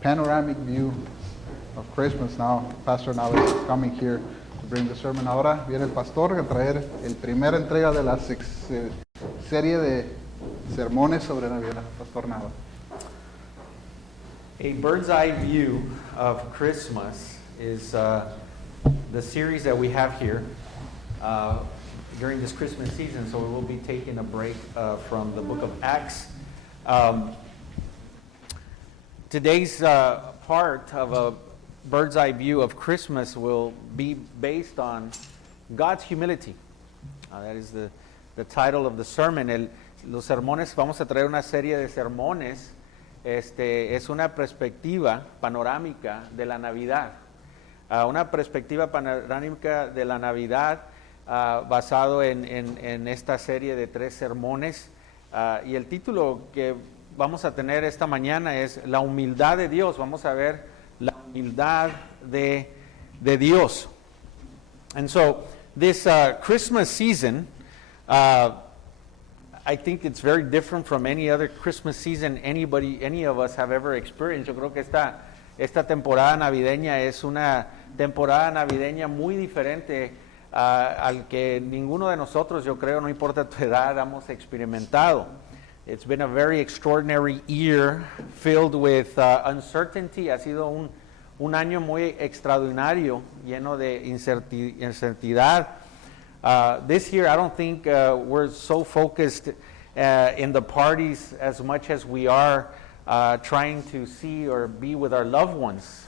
panoramic view of Christmas now. Pastor Navas is coming here to bring the sermon. Ahora viene el pastor a traer el primera entrega de la serie de sermones sobre Navidad. Pastor Navas. A bird's eye view of Christmas is the series that we have here during this Christmas season. So we will be taking a break from the book of Acts. Today's part of a bird's eye view of Christmas will be based on God's humility. That is the title of the sermon. Los sermones, vamos a traer una serie de sermones. Es una perspectiva panorámica de la Navidad. Una perspectiva panorámica de la Navidad basado en esta serie de 3 sermones. Y el título que vamos a tener esta mañana es La humildad de Dios. Vamos a ver la humildad de Dios. And so this Christmas season, I think it's very different from any other Christmas season any of us have ever experienced. Yo creo que esta temporada navideña es una temporada navideña muy diferente al que ninguno de nosotros, yo creo, no importa tu edad, hemos experimentado. It's been a very extraordinary year filled with uncertainty. Ha sido un año muy extraordinario, lleno de incertidumbre. This year, I don't think we're so focused in the parties as much as we are trying to see or be with our loved ones.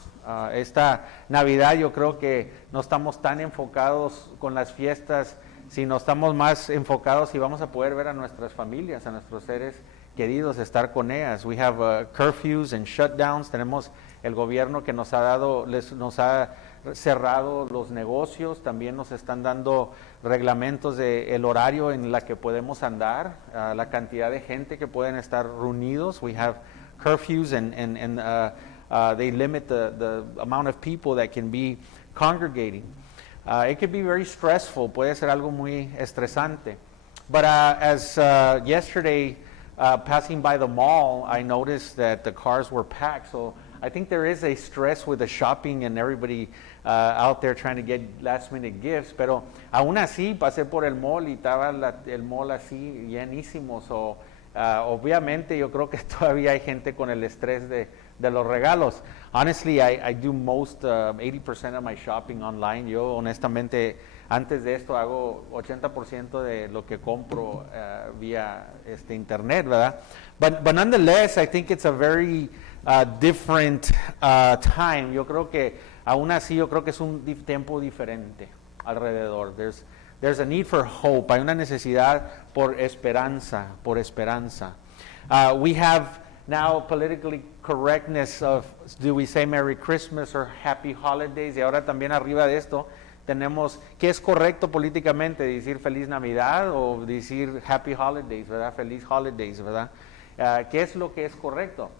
Esta Navidad yo creo que no estamos tan enfocados con las fiestas, sino estamos más enfocados si vamos a poder ver a nuestras familias, a nuestros seres queridos, estar con ellas. We have curfews and shutdowns. Tenemos el gobierno que nos ha cerrado los negocios, también nos están dando reglamentos del horario en la que podemos andar, la cantidad de gente que pueden estar reunidos. We have curfews and they limit the amount of people that can be congregating. It could be very stressful, puede ser algo muy estresante. But as yesterday, passing by the mall, I noticed that the cars were packed, so I think there is a stress with the shopping and everybody out there trying to get last minute gifts, pero aún así pasé por el mall y estaba el mall así llenísimo, so obviamente yo creo que todavía hay gente con el estrés de los regalos. Honestly, I do most 80% of my shopping online. Yo honestamente antes de esto hago 80% de lo que compro vía internet, ¿verdad? But nonetheless, I think it's a very different time. Yo creo que aún así yo creo que es un tiempo diferente alrededor. There's a need for hope. Hay una necesidad por esperanza. We have now politically correctness of do we say Merry Christmas or Happy Holidays, y ahora también arriba de esto tenemos qué es correcto políticamente, decir Feliz Navidad o decir Happy Holidays, ¿verdad? Feliz Holidays, ¿verdad? ¿Qué es lo que es correcto?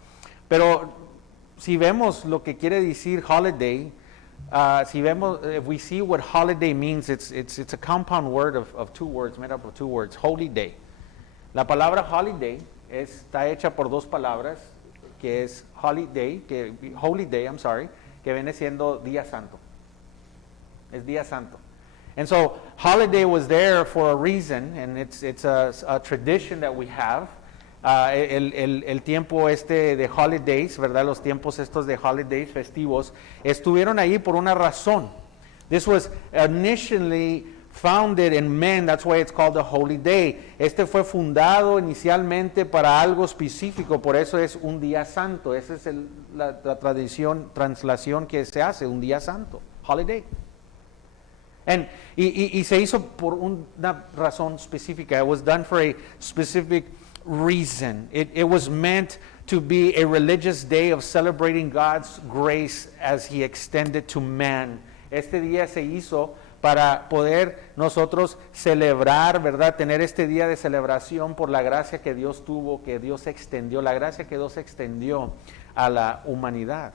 Pero si vemos lo que quiere decir holiday, if we see what holiday means, it's a compound word of 2 words, made up of 2 words, holy day. La palabra holiday está hecha por 2 palabras, que es holy day, que viene siendo día santo. Es día santo. And so holiday was there for a reason, and it's a tradition that we have. El tiempo de holidays, ¿verdad? Los tiempos estos de holidays festivos estuvieron ahí por una razón. This was initially founded in men, that's why it's called a holy day. Fue fundado inicialmente para algo específico, por eso es un día santo. Esa es la translación que se hace, un día santo, holiday. Y se hizo por una razón específica. It was done for a specific reason. It was meant to be a religious day of celebrating God's grace as He extended to man. Este día se hizo para poder nosotros celebrar, ¿verdad? Tener este día de celebración por la gracia que Dios tuvo, que Dios extendió, la gracia que Dios extendió a la humanidad.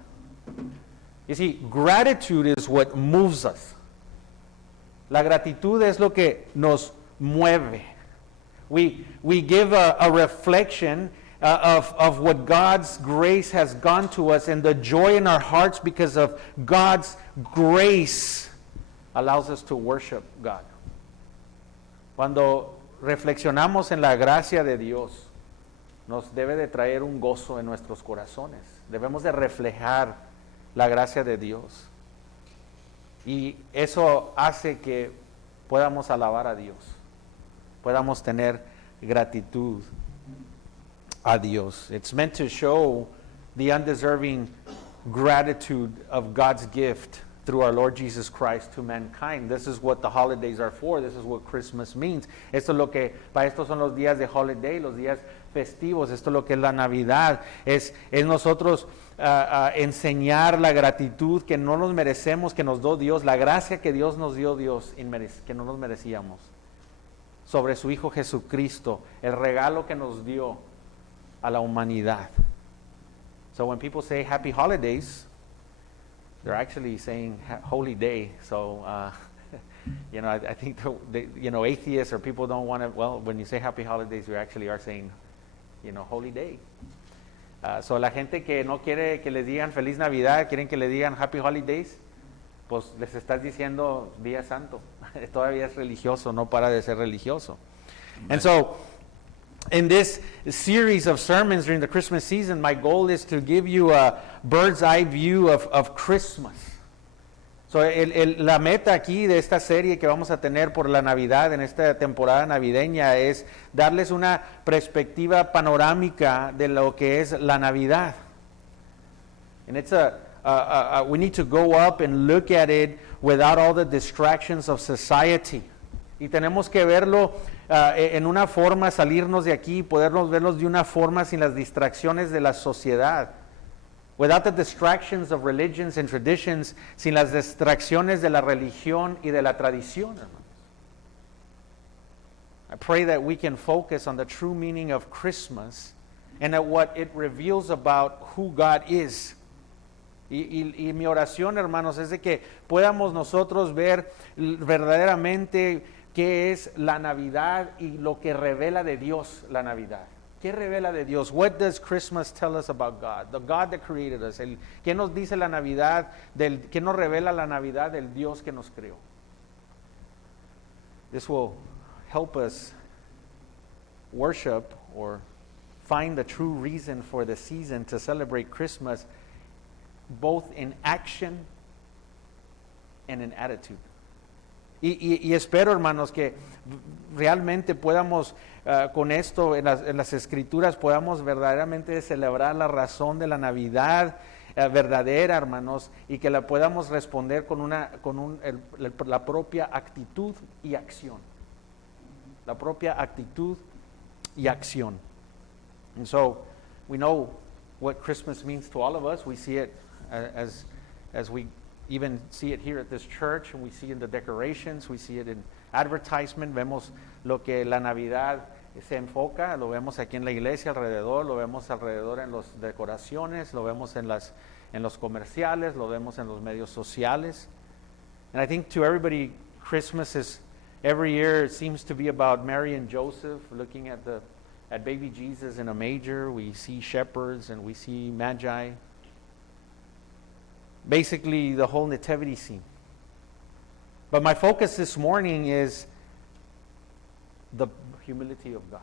You see, gratitude is what moves us. La gratitud es lo que nos mueve. We give a reflection of what God's grace has gone to us, and the joy in our hearts because of God's grace allows us to worship God. Cuando reflexionamos en la gracia de Dios, nos debe de traer un gozo en nuestros corazones. Debemos de reflejar la gracia de Dios. Y eso hace que podamos alabar a Dios, podamos tener gratitud a Dios. It's meant to show the undeserving gratitude of God's gift through our Lord Jesus Christ to mankind. This is what the holidays are for. This is what Christmas means. Esto es lo que, para estos son los días de holiday, los días festivos. Esto es lo que es la Navidad. Es nosotros enseñar la gratitud que no nos merecemos, que nos dio Dios, la gracia que Dios nos dio, que no nos merecíamos, sobre su Hijo Jesucristo, el regalo que nos dio a la humanidad. So when people say happy holidays, they're actually saying holy day. So, I think atheists or people don't want to, well, when you say happy holidays, you actually are saying, holy day. So la gente que no quiere que les digan feliz Navidad, quieren que le digan happy holidays, pues les estás diciendo día santo. Todavía es religioso, no para de ser religioso. And so, in this series of sermons during the Christmas season, my goal is to give you a bird's eye view of Christmas. So, la meta aquí de esta serie que vamos a tener por la Navidad, en esta temporada navideña, es darles una perspectiva panorámica de lo que es la Navidad. And it's we need to go up and look at it without all the distractions of society. Y tenemos que verlo en una forma, salirnos de aquí, podernos verlos de una forma sin las distracciones de la sociedad. Without the distractions of religions and traditions, sin las distracciones de la religión y de la tradición, hermanos. I pray that we can focus on the true meaning of Christmas and at what it reveals about who God is. Y mi oración, hermanos, es de que podamos nosotros ver verdaderamente qué es la Navidad y lo que revela de Dios la Navidad. ¿Qué revela de Dios? What does Christmas tell us about God? The God that created us. ¿Qué nos dice la Navidad? ¿Qué nos revela la Navidad del Dios que nos creó? This will help us worship or find the true reason for the season to celebrate Christmas, both in action and in attitude. Y espero, hermanos, que realmente podamos con esto en las Escrituras podamos verdaderamente celebrar la razón de la Navidad verdadera, hermanos, y que la podamos responder con la propia actitud y acción. La propia actitud y acción. And so we know what Christmas means to all of us. We see it as we even see it here at this church, and we see it in the decorations, we see it in advertisement. Vemos lo que la Navidad se enfoca, lo vemos aquí en la iglesia alrededor, lo vemos alrededor en las decoraciones, lo vemos en los comerciales, lo vemos en los medios sociales. And I think to everybody, Christmas is every year it seems to be about Mary and Joseph looking at baby Jesus in a manger. We see shepherds and we see magi. Basically, the whole nativity scene. But my focus this morning is the humility of God.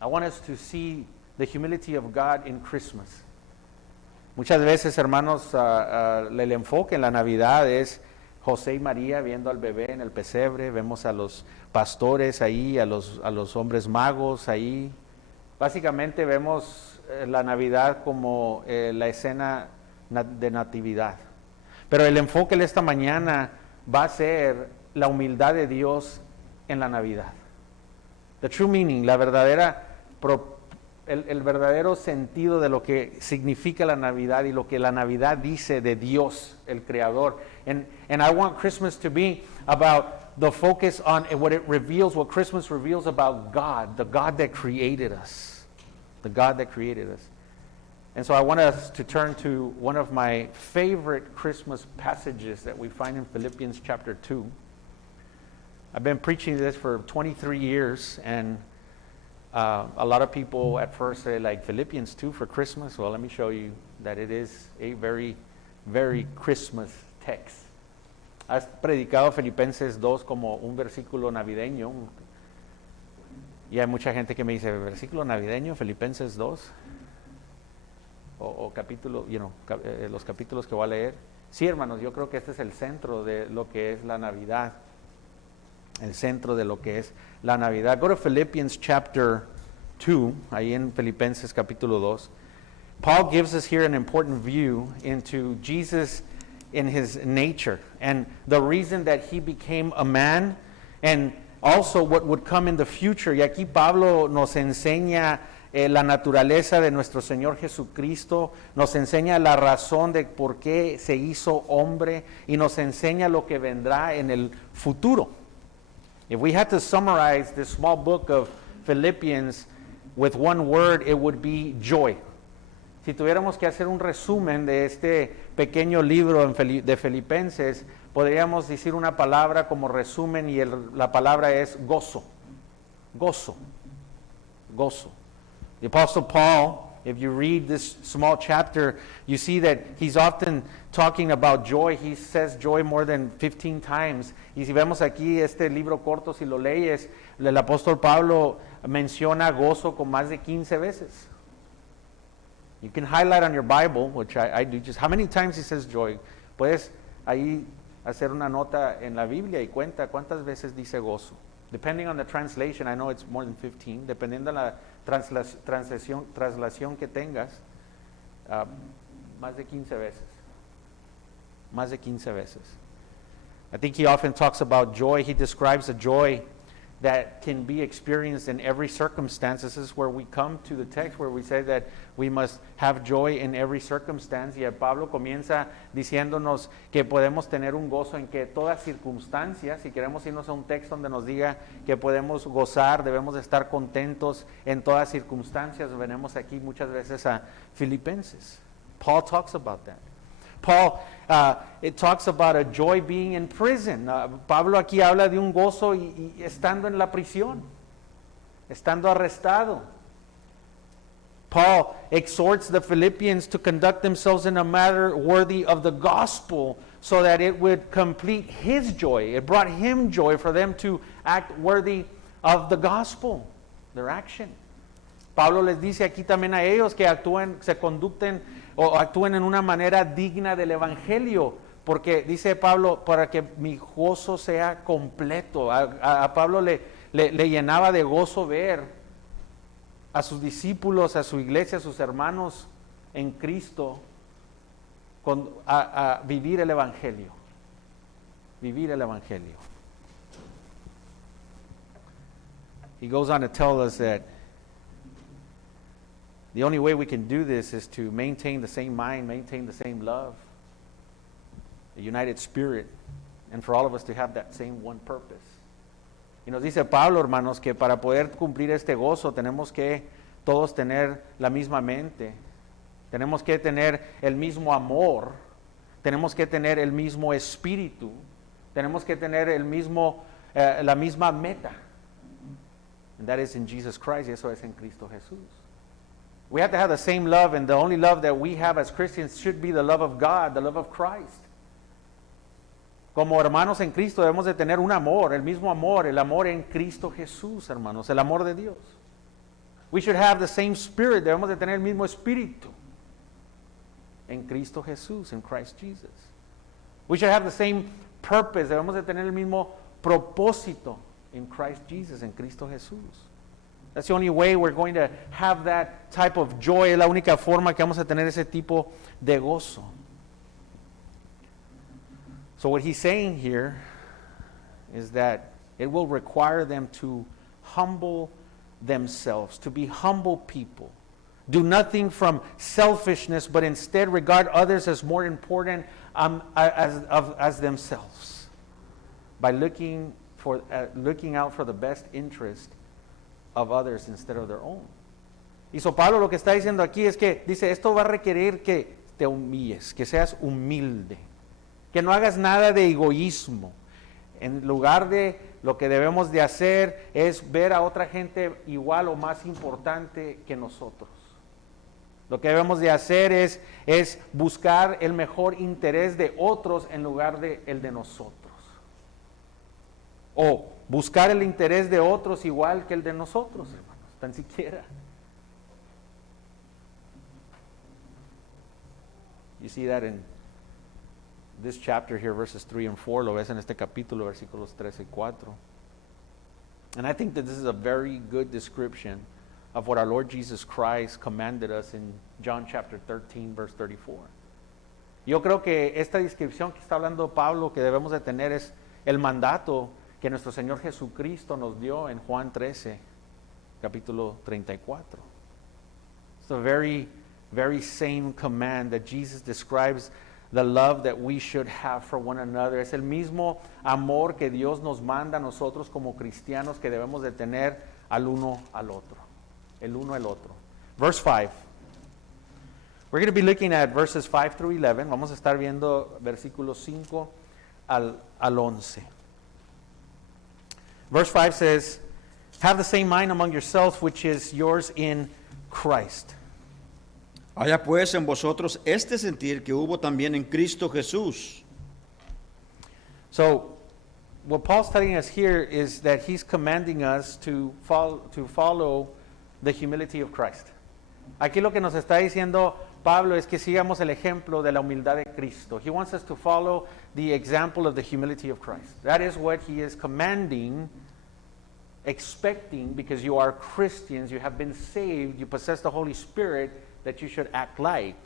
I want us to see the humility of God in Christmas. Muchas veces, hermanos, el enfoque en la Navidad es José y María viendo al bebé en el pesebre. Vemos a los pastores ahí, a los hombres magos ahí. Básicamente vemos la Navidad como la escena de natividad. Pero el enfoque de esta mañana va a ser la humildad de Dios en la Navidad. The true meaning, el verdadero sentido de lo que significa la Navidad y lo que la Navidad dice de Dios, el Creador. And I want Christmas to be about the focus on what it reveals, what Christmas reveals about God, the God that created us. The God that created us. And so I want us to turn to one of my favorite Christmas passages that we find in Philippians chapter 2. I've been preaching this for 23 years, and A lot of people at first say like Philippians 2 for Christmas. Well, let me show you that it is a very, very Christmas text. Has predicado Filipenses 2 como un versículo navideño. Y hay mucha gente que me dice, ¿versículo navideño, Filipenses 2? O capítulo, los capítulos que voy a leer. Sí, hermanos, yo creo que este es el centro de lo que es la Navidad. El centro de lo que es la Navidad. Go to Philippians chapter 2, ahí en Filipenses capítulo 2. Paul gives us here an important view into Jesus in his nature and the reason that he became a man and also what would come in the future. Y aquí Pablo nos enseña la naturaleza de nuestro Señor Jesucristo, nos enseña la razón de por qué se hizo hombre y nos enseña lo que vendrá en el futuro. If we had to summarize this small book of Philippians with one word, it would be joy. Si tuviéramos que hacer un resumen de este pequeño libro de Filipenses, podríamos decir una palabra como resumen y la palabra es gozo. Gozo. Gozo. The Apostle Paul, if you read this small chapter, you see that he's often talking about joy. He says joy more than 15 times. Y si vemos aquí este libro corto, si lo lees, el apóstol Pablo menciona gozo con más de 15 veces. You can highlight on your Bible, which I do, just how many times he says joy. Puedes ahí hacer una nota en la Biblia y cuenta cuántas veces dice gozo. Depending on the translation, I know it's more than 15. Dependiendo de la translación que tengas, más de 15 veces. Más de 15 veces. I think he often talks about joy. He describes a joy that can be experienced in every circumstance. This is where we come to the text where we say that we must have joy in every circumstance. Y Pablo comienza diciéndonos que podemos tener un gozo en que todas circunstancias, si queremos irnos a un texto donde nos diga que podemos gozar, debemos estar contentos en todas circunstancias. Venimos aquí muchas veces a Filipenses. Paul talks about that. Paul, it talks about a joy being in prison. Pablo aquí habla de un gozo y estando en la prisión, estando arrestado. Paul exhorts the Philippians to conduct themselves in a manner worthy of the gospel so that it would complete his joy. It brought him joy for them to act worthy of the gospel, their action. Pablo les dice aquí también a ellos que actúen, se conducten o actúen en una manera digna del evangelio, porque dice Pablo, para que mi gozo sea completo. A Pablo le llenaba de gozo ver a sus discípulos, a su iglesia, a sus hermanos en Cristo, a vivir el evangelio. Vivir el evangelio. He goes on to tell us that the only way we can do this is to maintain the same mind, maintain the same love, a united spirit, and for all of us to have that same one purpose. Y nos dice Pablo, hermanos, que para poder cumplir este gozo tenemos que todos tener la misma mente, tenemos que tener el mismo amor, tenemos que tener el mismo espíritu, tenemos que tener la misma meta. And that is in Jesus Christ, y eso es en Cristo Jesús. We have to have the same love, and the only love that we have as Christians should be the love of God, the love of Christ. Como hermanos en Cristo debemos de tener un amor, el mismo amor, el amor en Cristo Jesús, hermanos, el amor de Dios. We should have the same spirit, debemos de tener el mismo espíritu en Cristo Jesús, in Christ Jesus. We should have the same purpose, debemos de tener el mismo propósito in Christ Jesus, en Cristo Jesús. That's the only way we're going to have that type of joy. Es la única forma que vamos a tener ese tipo de gozo. So what he's saying here is that it will require them to humble themselves, to be humble people. Do nothing from selfishness, but instead regard others as more important as themselves. By looking out for the best interest of others instead of their own. Y so Pablo lo que está diciendo aquí es que dice, esto va a requerir que te humilles, que seas humilde, que no hagas nada de egoísmo. En lugar de lo que debemos de hacer es ver a otra gente igual o más importante que nosotros. Lo que debemos de hacer es buscar el mejor interés de otros en lugar de el de nosotros. O buscar el interés de otros igual que el de nosotros, hermanos, tan siquiera. You see that in this chapter here, verses 3 and 4, lo ves en este capítulo, versículos 3 y 4. And I think that this is a very good description of what our Lord Jesus Christ commanded us in John chapter 13, verse 34. Yo creo que esta descripción que está hablando Pablo que debemos de tener es el mandato que nuestro Señor Jesucristo nos dio en Juan 13, capítulo 34. It's the very, very same command that Jesus describes the love that we should have for one another. Es el mismo amor que Dios nos manda a nosotros como cristianos que debemos de tener al uno al otro. El uno al otro. Verse 5. We're going to be looking at verses 5 through 11. Vamos a estar viendo versículos 5 al 11. Verse 5 says, have the same mind among yourselves which is yours in Christ. Haya pues en vosotros este sentir que hubo también en Cristo Jesús. So, what Paul's telling us here is that he's commanding us to follow the humility of Christ. Aquí lo que nos está diciendo Pablo es que sigamos el ejemplo de la humildad de Cristo. He wants us to follow the example of the humility of Christ. That is what he is commanding, expecting, because you are Christians, you have been saved, you possess the Holy Spirit, that you should act like.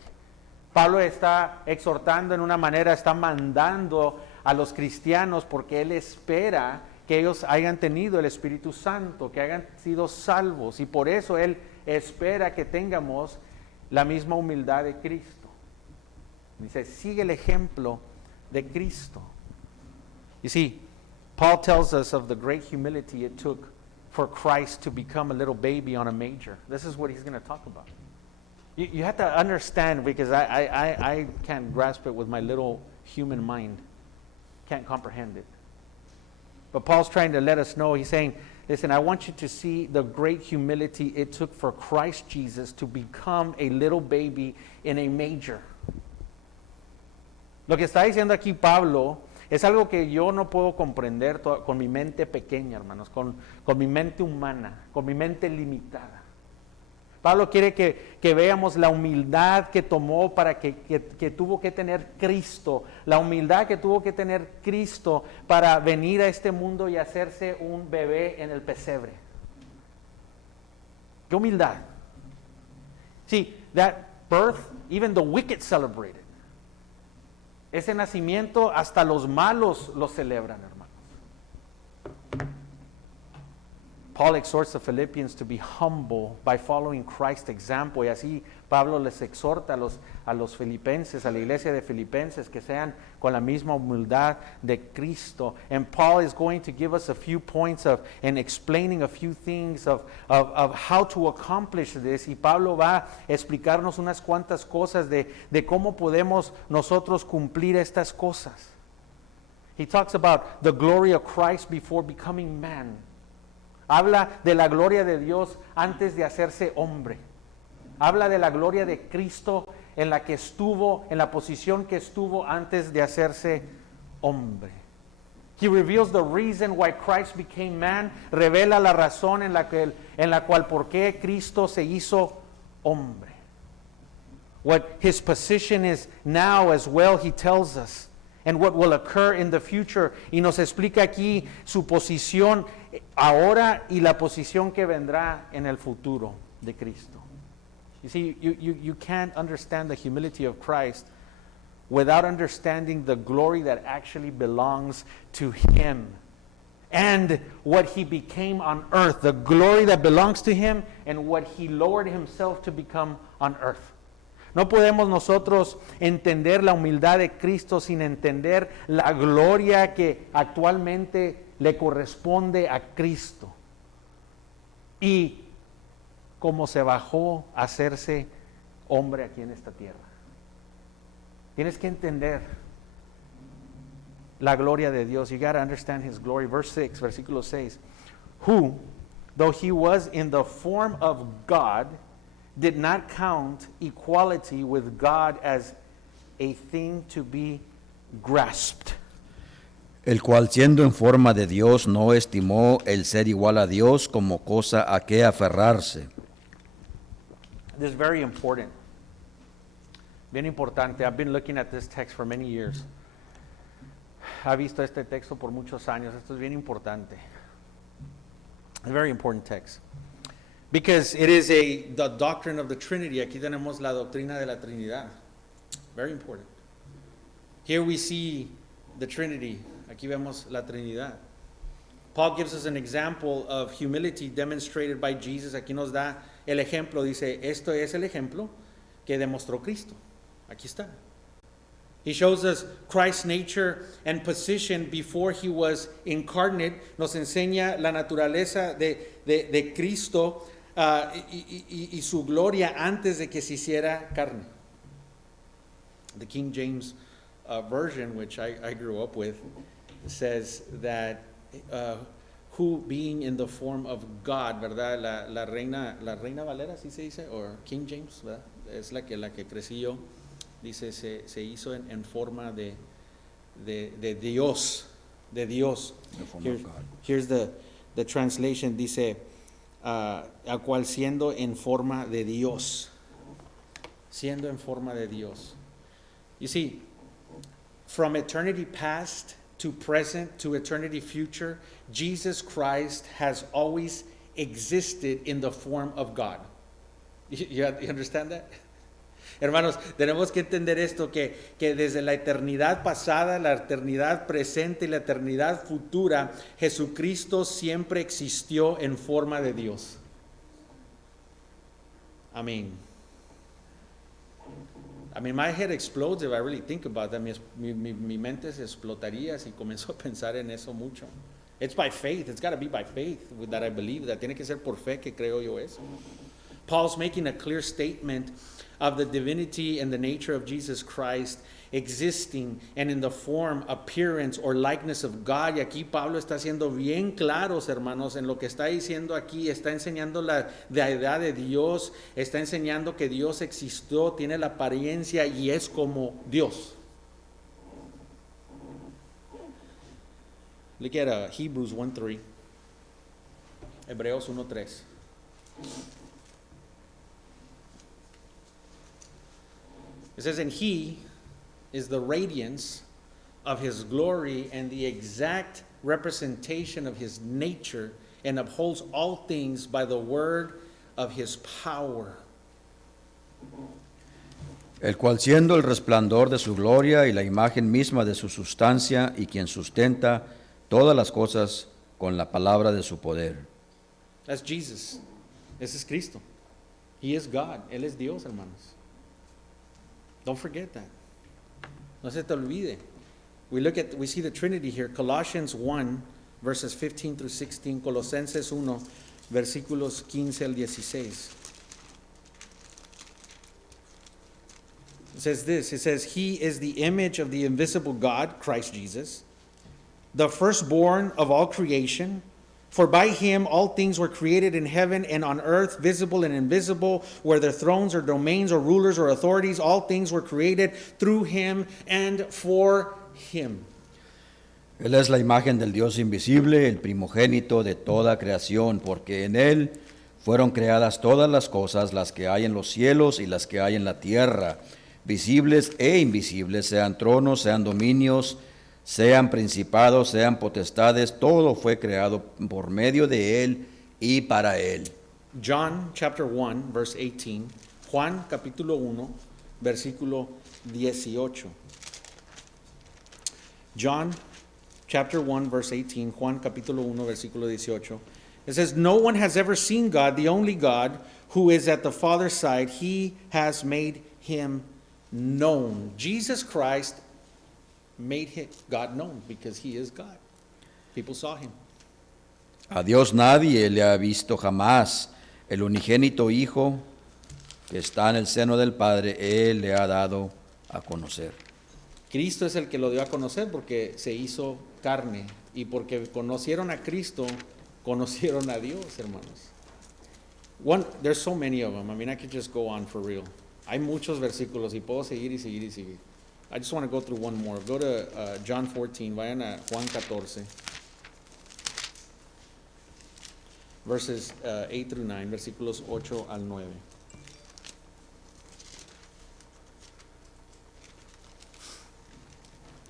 Pablo está exhortando en una manera, está mandando a los cristianos porque él espera que ellos hayan tenido el Espíritu Santo, que hayan sido salvos, y por eso él espera que tengamos la misma humildad de Cristo. Dice, sigue el ejemplo de Cristo. You see, Paul tells us of the great humility it took for Christ to become a little baby on a manger. This is what he's going to talk about. You have to understand, because I can't grasp it with my little human mind. Can't comprehend it. But Paul's trying to let us know, he's saying, listen, I want you to see the great humility it took for Christ Jesus to become a little baby in a manger. Lo que está diciendo aquí Pablo es algo que yo no puedo comprender con mi mente pequeña, hermanos, con mi mente humana, con mi mente limitada. Pablo quiere que veamos la humildad que tomó para que tuvo que tener Cristo, la humildad que tuvo que tener Cristo para venir a este mundo y hacerse un bebé en el pesebre. ¡Qué humildad! See, that birth, even the wicked celebrated. Ese nacimiento hasta los malos lo celebran, hermanos. Paul exhorts the Philippians to be humble by following Christ's example. Y así Pablo les exhorta a los filipenses, a la iglesia de Filipenses, que sean con la misma humildad de Cristo. And Paul is going to give us a few points and explaining a few things of how to accomplish this. Y Pablo va a explicarnos unas cuantas cosas de cómo podemos nosotros cumplir estas cosas. He talks about the glory of Christ before becoming man. Habla de la gloria de Dios antes de hacerse hombre. Habla de la gloria de Cristo en la que estuvo, en la posición que estuvo antes de hacerse hombre. He reveals the reason why Christ became man. Revela la razón en la cual por qué Cristo se hizo hombre. What his position is now as well, he tells us. And what will occur in the future. Y nos explica aquí su posición ahora y la posición que vendrá en el futuro de Cristo. You see, you can't understand the humility of Christ without understanding the glory that actually belongs to him and what he became on earth, the glory that belongs to him and what he lowered himself to become on earth. No podemos nosotros entender la humildad de Cristo sin entender la gloria que actualmente le corresponde a Cristo. Y cómo se bajó a hacerse hombre aquí en esta tierra. Tienes que entender la gloria de Dios. You got to understand his glory. Verse 6, versículo 6. Who, though he was in the form of God, did not count equality with God as a thing to be grasped. El cual siendo en forma de Dios no estimó el ser igual a Dios como cosa a que aferrarse. This is very important. Bien importante. I've been looking at this text for many years. Ha visto este texto por muchos años. Esto es bien importante. A very important text. Because it is the doctrine of the Trinity. Aquí tenemos la doctrina de la Trinidad. Very important. Here we see the Trinity. Aquí vemos la Trinidad. Paul gives us an example of humility demonstrated by Jesus. Aquí nos da el ejemplo. Dice, esto es el ejemplo que demostró Cristo. Aquí está. He shows us Christ's nature and position before he was incarnate. Nos enseña la naturaleza de Cristo y su gloria antes de que se hiciera carne. The King James version, which I grew up with, says that who being in the form of God, ¿verdad? La Reina Valera, ¿sí se dice? Or King James, ¿verdad? Es la que crecí yo. Dice, se hizo en forma de Dios, de Dios. Here's the translation, dice, a cual siendo en forma de Dios. Siendo en forma de Dios. You see, from eternity past to present to eternity future, Jesus Christ has always existed in the form of God. You understand that? Hermanos, tenemos que entender esto, que desde la eternidad pasada, la eternidad presente y la eternidad futura, Jesucristo siempre existió en forma de Dios. Amén. I mean, my head explodes if I really think about that. Mi mente se explotaría si comienzo a pensar en eso mucho. It's by faith. It's got to be by faith that I believe that. Tiene que ser por fe que creo yo eso. Paul's making a clear statement of the divinity and the nature of Jesus Christ existing and in the form, appearance, or likeness of God. Y aquí Pablo está siendo bien claros, hermanos, en lo que está diciendo aquí. Está enseñando la deidad de Dios, está enseñando que Dios existió, tiene la apariencia y es como Dios. Look at Hebrews 1:3. Hebreos 1:3. It says, and he is the radiance of his glory and the exact representation of his nature, and upholds all things by the word of his power. El cual siendo el resplandor de su gloria y la imagen misma de su sustancia, y quien sustenta todas las cosas con la palabra de su poder. That's Jesus. Ese es Cristo. He is God. Él es Dios, hermanos. Don't forget that. No se te olvide. We see the Trinity here. Colossians 1, verses 15 through 16. Colosenses 1, versículos 15 al 16. It says this. It says, he is the image of the invisible God, Christ Jesus, the firstborn of all creation. For by him all things were created in heaven and on earth, visible and invisible, whether thrones or domains or rulers or authorities, all things were created through him and for him. Él es la imagen del Dios invisible, el primogénito de toda creación, porque en él fueron creadas todas las cosas, las que hay en los cielos y las que hay en la tierra, visibles e invisibles, sean tronos, sean dominios, sean principados, sean potestades, todo fue creado por medio de él y para él. John chapter 1, verse 18. Juan capítulo 1, versículo 18. John chapter 1, verse 18. Juan capítulo 1, versículo 18. It says, no one has ever seen God, the only God, who is at the Father's side. He has made him known. Jesus Christ made God known because he is God. People saw him. A Dios nadie le ha visto jamás. El unigénito Hijo que está en el seno del Padre, él le ha dado a conocer. Cristo es el que lo dio a conocer porque se hizo carne. Y porque conocieron a Cristo, conocieron a Dios, hermanos. There's so many of them. I mean, I could just go on for real. Hay muchos versículos y puedo seguir y seguir y seguir. I just want to go through one more. Go to John 14. Vayan a Juan 14. Verses 8 through 9. Versículos 8 al 9.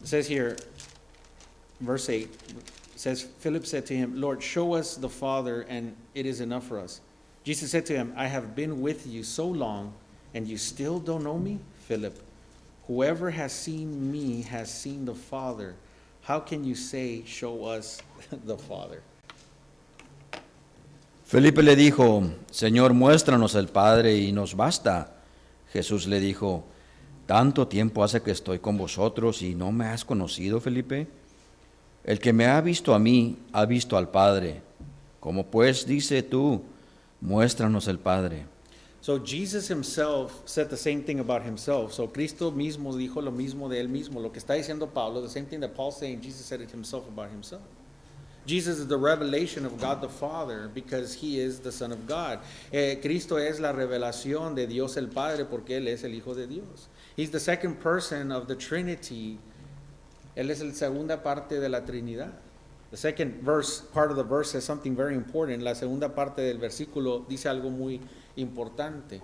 It says here, verse 8, says, Philip said to him, Lord, show us the Father, and it is enough for us. Jesus said to him, I have been with you so long, and you still don't know me? Philip, whoever has seen me has seen the Father. How can you say, show us the Father? Felipe le dijo, Señor, muéstranos el Padre y nos basta. Jesús le dijo, ¿tanto tiempo hace que estoy con vosotros y no me has conocido, Felipe? El que me ha visto a mí, ha visto al Padre. ¿Cómo pues dice tú, muéstranos el Padre? So Jesus himself said the same thing about himself. So Cristo mismo dijo lo mismo de él mismo. Lo que está diciendo Pablo, the same thing that Paul's saying, Jesus said it himself about himself. Jesus is the revelation of God the Father because he is the Son of God. Cristo es la revelación de Dios el Padre porque él es el Hijo de Dios. He's the second person of the Trinity. Él es la segunda parte de la Trinidad. The second verse, part of the verse says something very important. La segunda parte del versículo dice algo muy importante.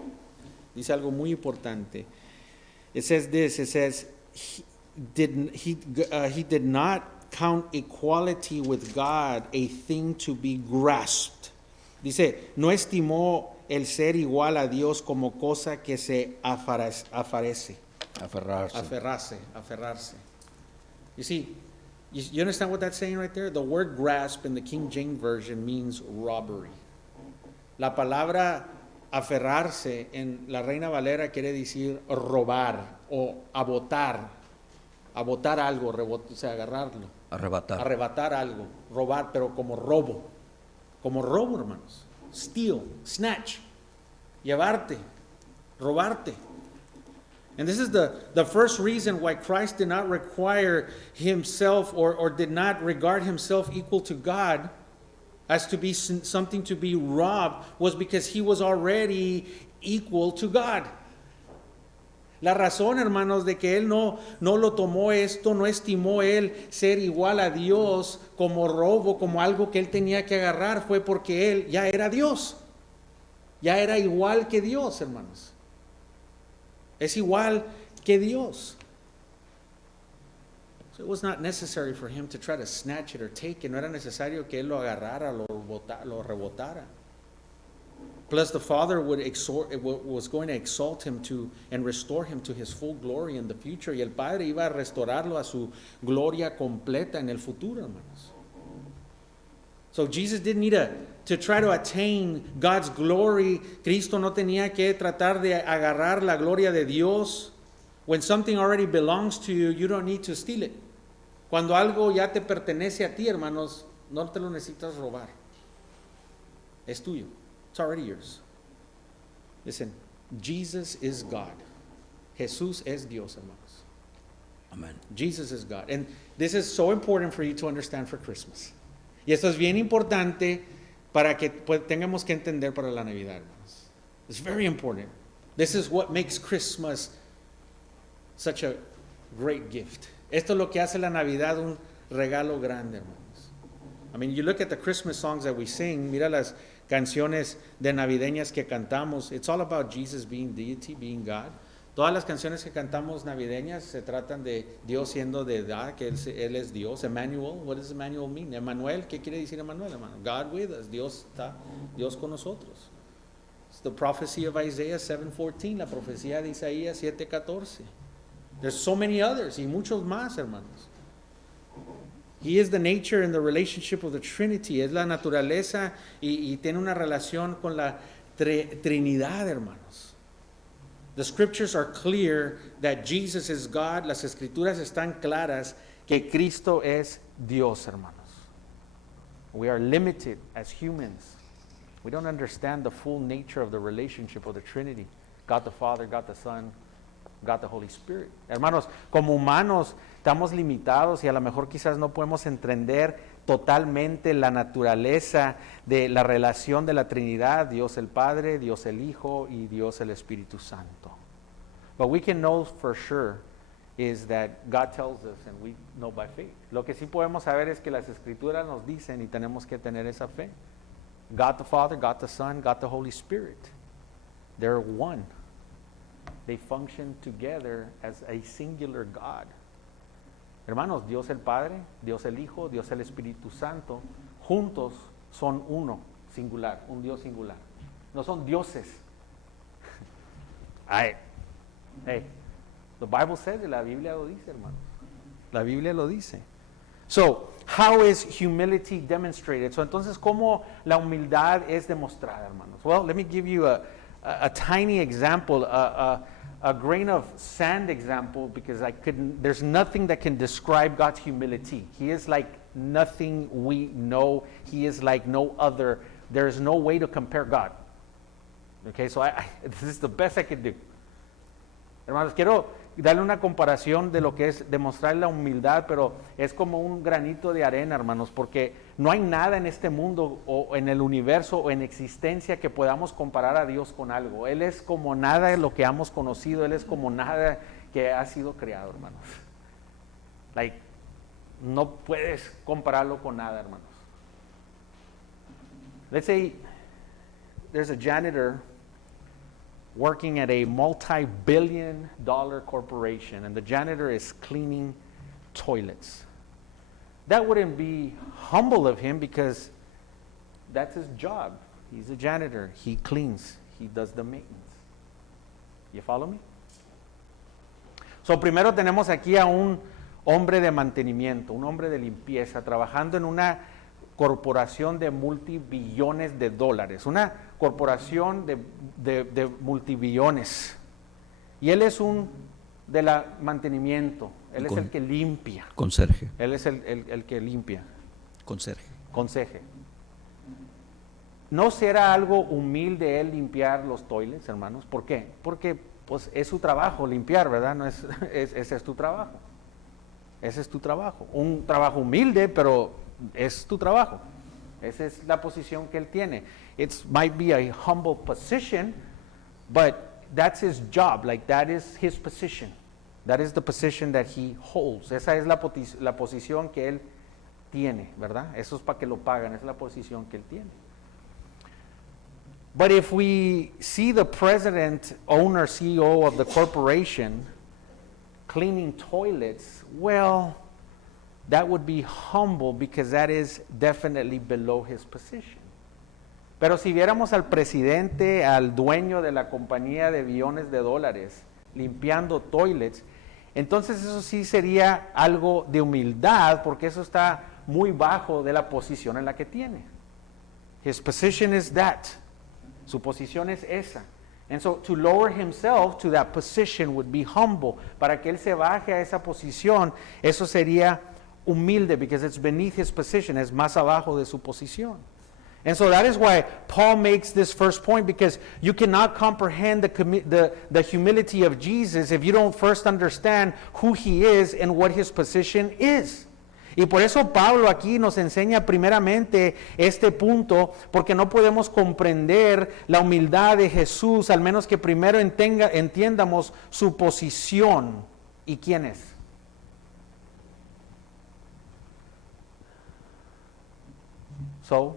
Dice algo muy importante. It says this, it says, he did not count equality with God a thing to be grasped. Dice, no estimó el ser igual a Dios como cosa que se aferrase. You see, you understand what that's saying right there? The word grasp in the King James Version means robbery. La palabra aferrarse en la Reina Valera quiere decir robar o abotar algo, o sea, agarrarlo. Arrebatar algo, robar, pero como robo, hermanos. Steal, snatch, llevarte, robarte. And this is the first reason why Christ did not require himself or did not regard himself equal to God as to be something to be robbed, was because he was already equal to God. La razón, hermanos, de que él no lo tomó esto, no estimó él ser igual a Dios como robo, como algo que él tenía que agarrar, fue porque él ya era Dios. Ya era igual que Dios, hermanos. Es igual que Dios. So it was not necessary for him to try to snatch it or take it. No era necesario que él lo agarrara, lo rebotara. Plus, the Father was going to exalt him and restore him to his full glory in the future. Y el Padre iba a restaurarlo a su gloria completa en el futuro, hermanos. So Jesus didn't need to try to attain God's glory. Cristo no tenía que tratar de agarrar la gloria de Dios. When something already belongs to you, you don't need to steal it. Cuando algo ya te pertenece a ti, hermanos, no te lo necesitas robar. Es tuyo. It's already yours. Listen, Jesus is God. Jesús es Dios, hermanos. Amén. Jesus is God. And this is so important for you to understand for Christmas. Y esto es bien importante para que tengamos que entender para la Navidad, hermanos. It's very important. This is what makes Christmas such a great gift. Esto es lo que hace la Navidad un regalo grande, hermanos. I mean, you look at the Christmas songs that we sing, mira las canciones de navideñas que cantamos. It's all about Jesus being deity, being God. Todas las canciones que cantamos navideñas se tratan de Dios siendo deidad, que Él es Dios. Emmanuel, what does Emmanuel mean? Emmanuel, ¿qué quiere decir Emmanuel, hermano? God with us, Dios con nosotros. It's the prophecy of Isaiah 7:14, la profecía de Isaías 7:14. There's so many others, y muchos más, hermanos. He is the nature and the relationship of the Trinity. Es la naturaleza y tiene una relación con la Trinidad, hermanos. The scriptures are clear that Jesus is God. Las escrituras están claras que Cristo es Dios, hermanos. We are limited as humans. We don't understand the full nature of the relationship of the Trinity. God the Father, God the Son, got the Holy Spirit. Hermanos, como humanos estamos limitados y a lo mejor quizás no podemos entender totalmente la naturaleza de la relación de la Trinidad, Dios el Padre, Dios el Hijo y Dios el Espíritu Santo. But we can know for sure is that God tells us and we know by faith. Lo que sí podemos saber es que las Escrituras nos dicen y tenemos que tener esa fe. God the Father, God the Son, God the Holy Spirit. They're one. They function together as a singular God. Hermanos, Dios el Padre, Dios el Hijo, Dios el Espíritu Santo, juntos son uno, singular, un Dios singular. No son dioses. Hey, the Bible says it, la Biblia lo dice, hermanos. La Biblia lo dice. So, how is humility demonstrated? So, entonces, ¿cómo la humildad es demostrada, hermanos? Well, let me give you a tiny example, a grain of sand example, because there's nothing that can describe God's humility. He is like nothing we know. He is like no other. There is no way to compare God. Okay, so this is the best I can do. Hermanos, quiero darle una comparación de lo que es demostrar la humildad, pero es como un granito de arena, hermanos, porque no hay nada en este mundo o en el universo o en existencia que podamos comparar a Dios con algo. Él es como nada de lo que hemos conocido, Él es como nada que ha sido creado, hermanos. Like, no puedes compararlo con nada, hermanos. Let's say there's a janitor working at a multi-billion-dollar corporation, and the janitor is cleaning toilets. That wouldn't be humble of him because that's his job. He's a janitor. He cleans. He does the maintenance. You follow me? So, primero tenemos aquí a un hombre de mantenimiento, un hombre de limpieza, trabajando en una corporación de multibillones de dólares, una corporación de multibillones. Y él es de la mantenimiento, él es el que limpia. Conserje. Él es el que limpia. Conserje. ¿No será algo humilde él limpiar los toilets, hermanos? ¿Por qué? Porque pues es su trabajo limpiar, ¿verdad? No ese es tu trabajo. Ese es tu trabajo. Un trabajo humilde, pero es tu trabajo. Esa es la posición que él tiene. It might be a humble position, but that's his job. Like, that is his position. That is the position that he holds. Esa es la posición que él tiene, ¿verdad? Eso es para que lo pagan. Esa es la posición que él tiene. But if we see the president, owner, CEO of the corporation cleaning toilets, well, that would be humble because that is definitely below his position. Pero si viéramos al presidente, al dueño de la compañía de billones de dólares limpiando toilets, entonces eso sí sería algo de humildad porque eso está muy bajo de la posición en la que tiene. His position is that. Su posición es esa. And so to lower himself to that position would be humble. Para que él se baje a esa posición, eso sería humilde because it's beneath his position, es más abajo de su posición. And so that is why Paul makes this first point, because you cannot comprehend the humility of Jesus if you don't first understand who he is and what his position is. Y por eso Pablo aquí nos enseña primeramente este punto, porque no podemos comprender la humildad de Jesús, al menos que primero entiendamos su posición y quién es. So,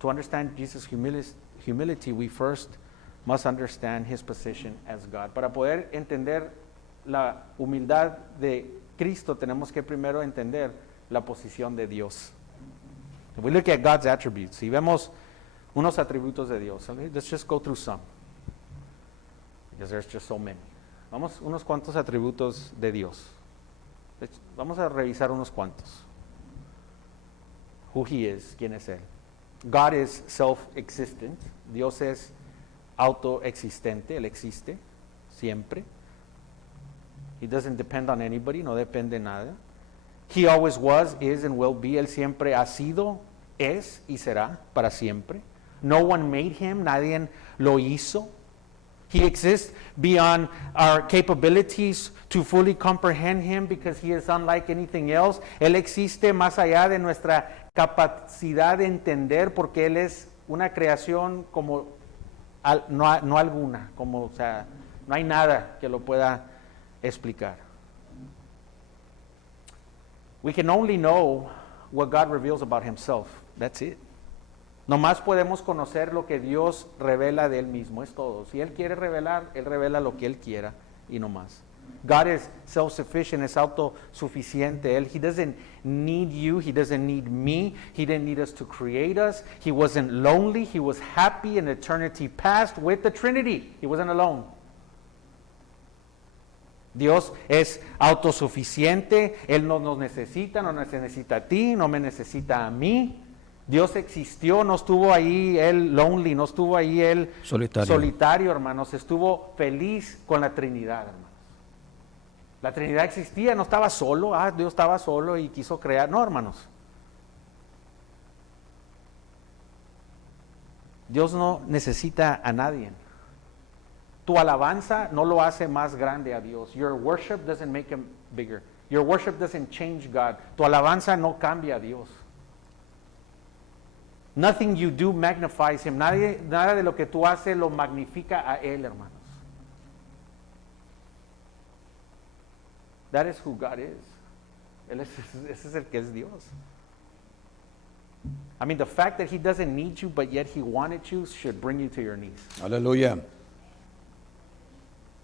to understand Jesus' humility, we first must understand his position as God. Para poder entender la humildad de Cristo, tenemos que primero entender la posición de Dios. If we look at God's attributes, si vemos unos atributos de Dios, let's just go through some, because there's just so many. Vamos unos cuantos atributos de Dios. Vamos a revisar unos cuantos. Who he is, quién es él. God is self-existent. Dios es autoexistente, él existe siempre. He doesn't depend on anybody, no depende de nada. He always was, is, and will be. Él siempre ha sido, es y será para siempre. No one made him, nadie lo hizo. He exists beyond our capabilities to fully comprehend him because he is unlike anything else. Él existe más allá de nuestra capacidad de entender porque él es una creación como no alguna, como, o sea, no hay nada que lo pueda explicar. We can only know what God reveals about himself. That's it. Nomás podemos conocer lo que Dios revela de él mismo, es todo. Si él quiere revelar, él revela lo que él quiera y no más. God is self-sufficient, es autosuficiente. He doesn't need you, he doesn't need me, he didn't need us to create us. He wasn't lonely, he was happy in eternity past with the Trinity. He wasn't alone. Dios es autosuficiente, Él no nos necesita, no nos necesita a ti, no me necesita a mí. Dios existió, no estuvo ahí Él lonely, no estuvo ahí Él solitario, hermanos, estuvo feliz con la Trinidad, hermanos. La Trinidad existía, no estaba solo, Dios estaba solo y quiso crear, no, hermanos. Dios no necesita a nadie. Tu alabanza no lo hace más grande a Dios. Your worship doesn't make him bigger. Your worship doesn't change God. Tu alabanza no cambia a Dios. Nothing you do magnifies him. Nada de lo que tú haces lo magnifica a él, hermanos. That is who God is. Ese es el que es Dios. I mean, the fact that he doesn't need you, but yet he wanted you, should bring you to your knees. Aleluya.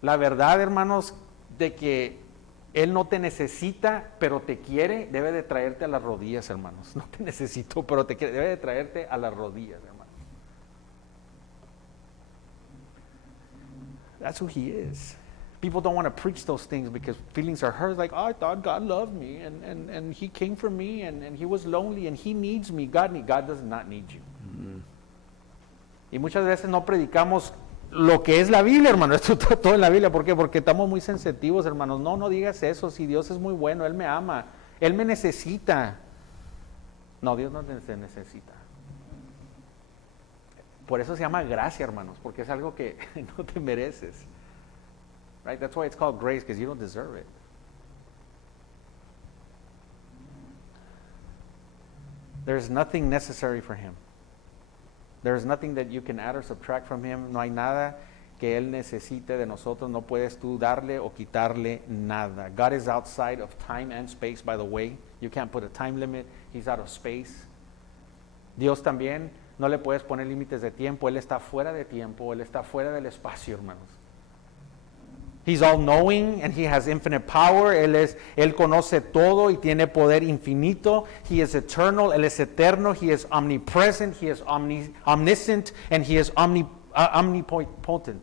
La verdad, hermanos, de que Él no te necesita, pero te quiere, debe de traerte a las rodillas, hermanos. No te necesito, pero te quiere, debe de traerte a las rodillas, hermanos. That's who He is. People don't want to preach those things because feelings are hurt. Like, oh, I thought God loved me, and He came for me, and He was lonely, and He needs me. God does not need you. Mm-hmm. Y muchas veces no predicamos lo que es la Biblia, hermano. Esto está todo en la Biblia. ¿Por qué? Porque estamos muy sensitivos, hermanos. No digas eso. Si Dios es muy bueno, Él me ama, Él me necesita. No, Dios no te necesita. Por eso se llama gracia, hermanos, porque es algo que no te mereces. Right? That's why it's called grace, because you don't deserve it. There's nothing necessary for Him. There is nothing that you can add or subtract from him. No hay nada que él necesite de nosotros. No puedes tú darle o quitarle nada. God is outside of time and space, by the way. You can't put a time limit. He's out of space. Dios también no le puedes poner límites de tiempo. Él está fuera de tiempo. Él está fuera del espacio, hermanos. He's all-knowing and he has infinite power. Él conoce todo y tiene poder infinito. He is eternal. Él es eterno. He is omnipresent. He is omniscient and he is omnipotent.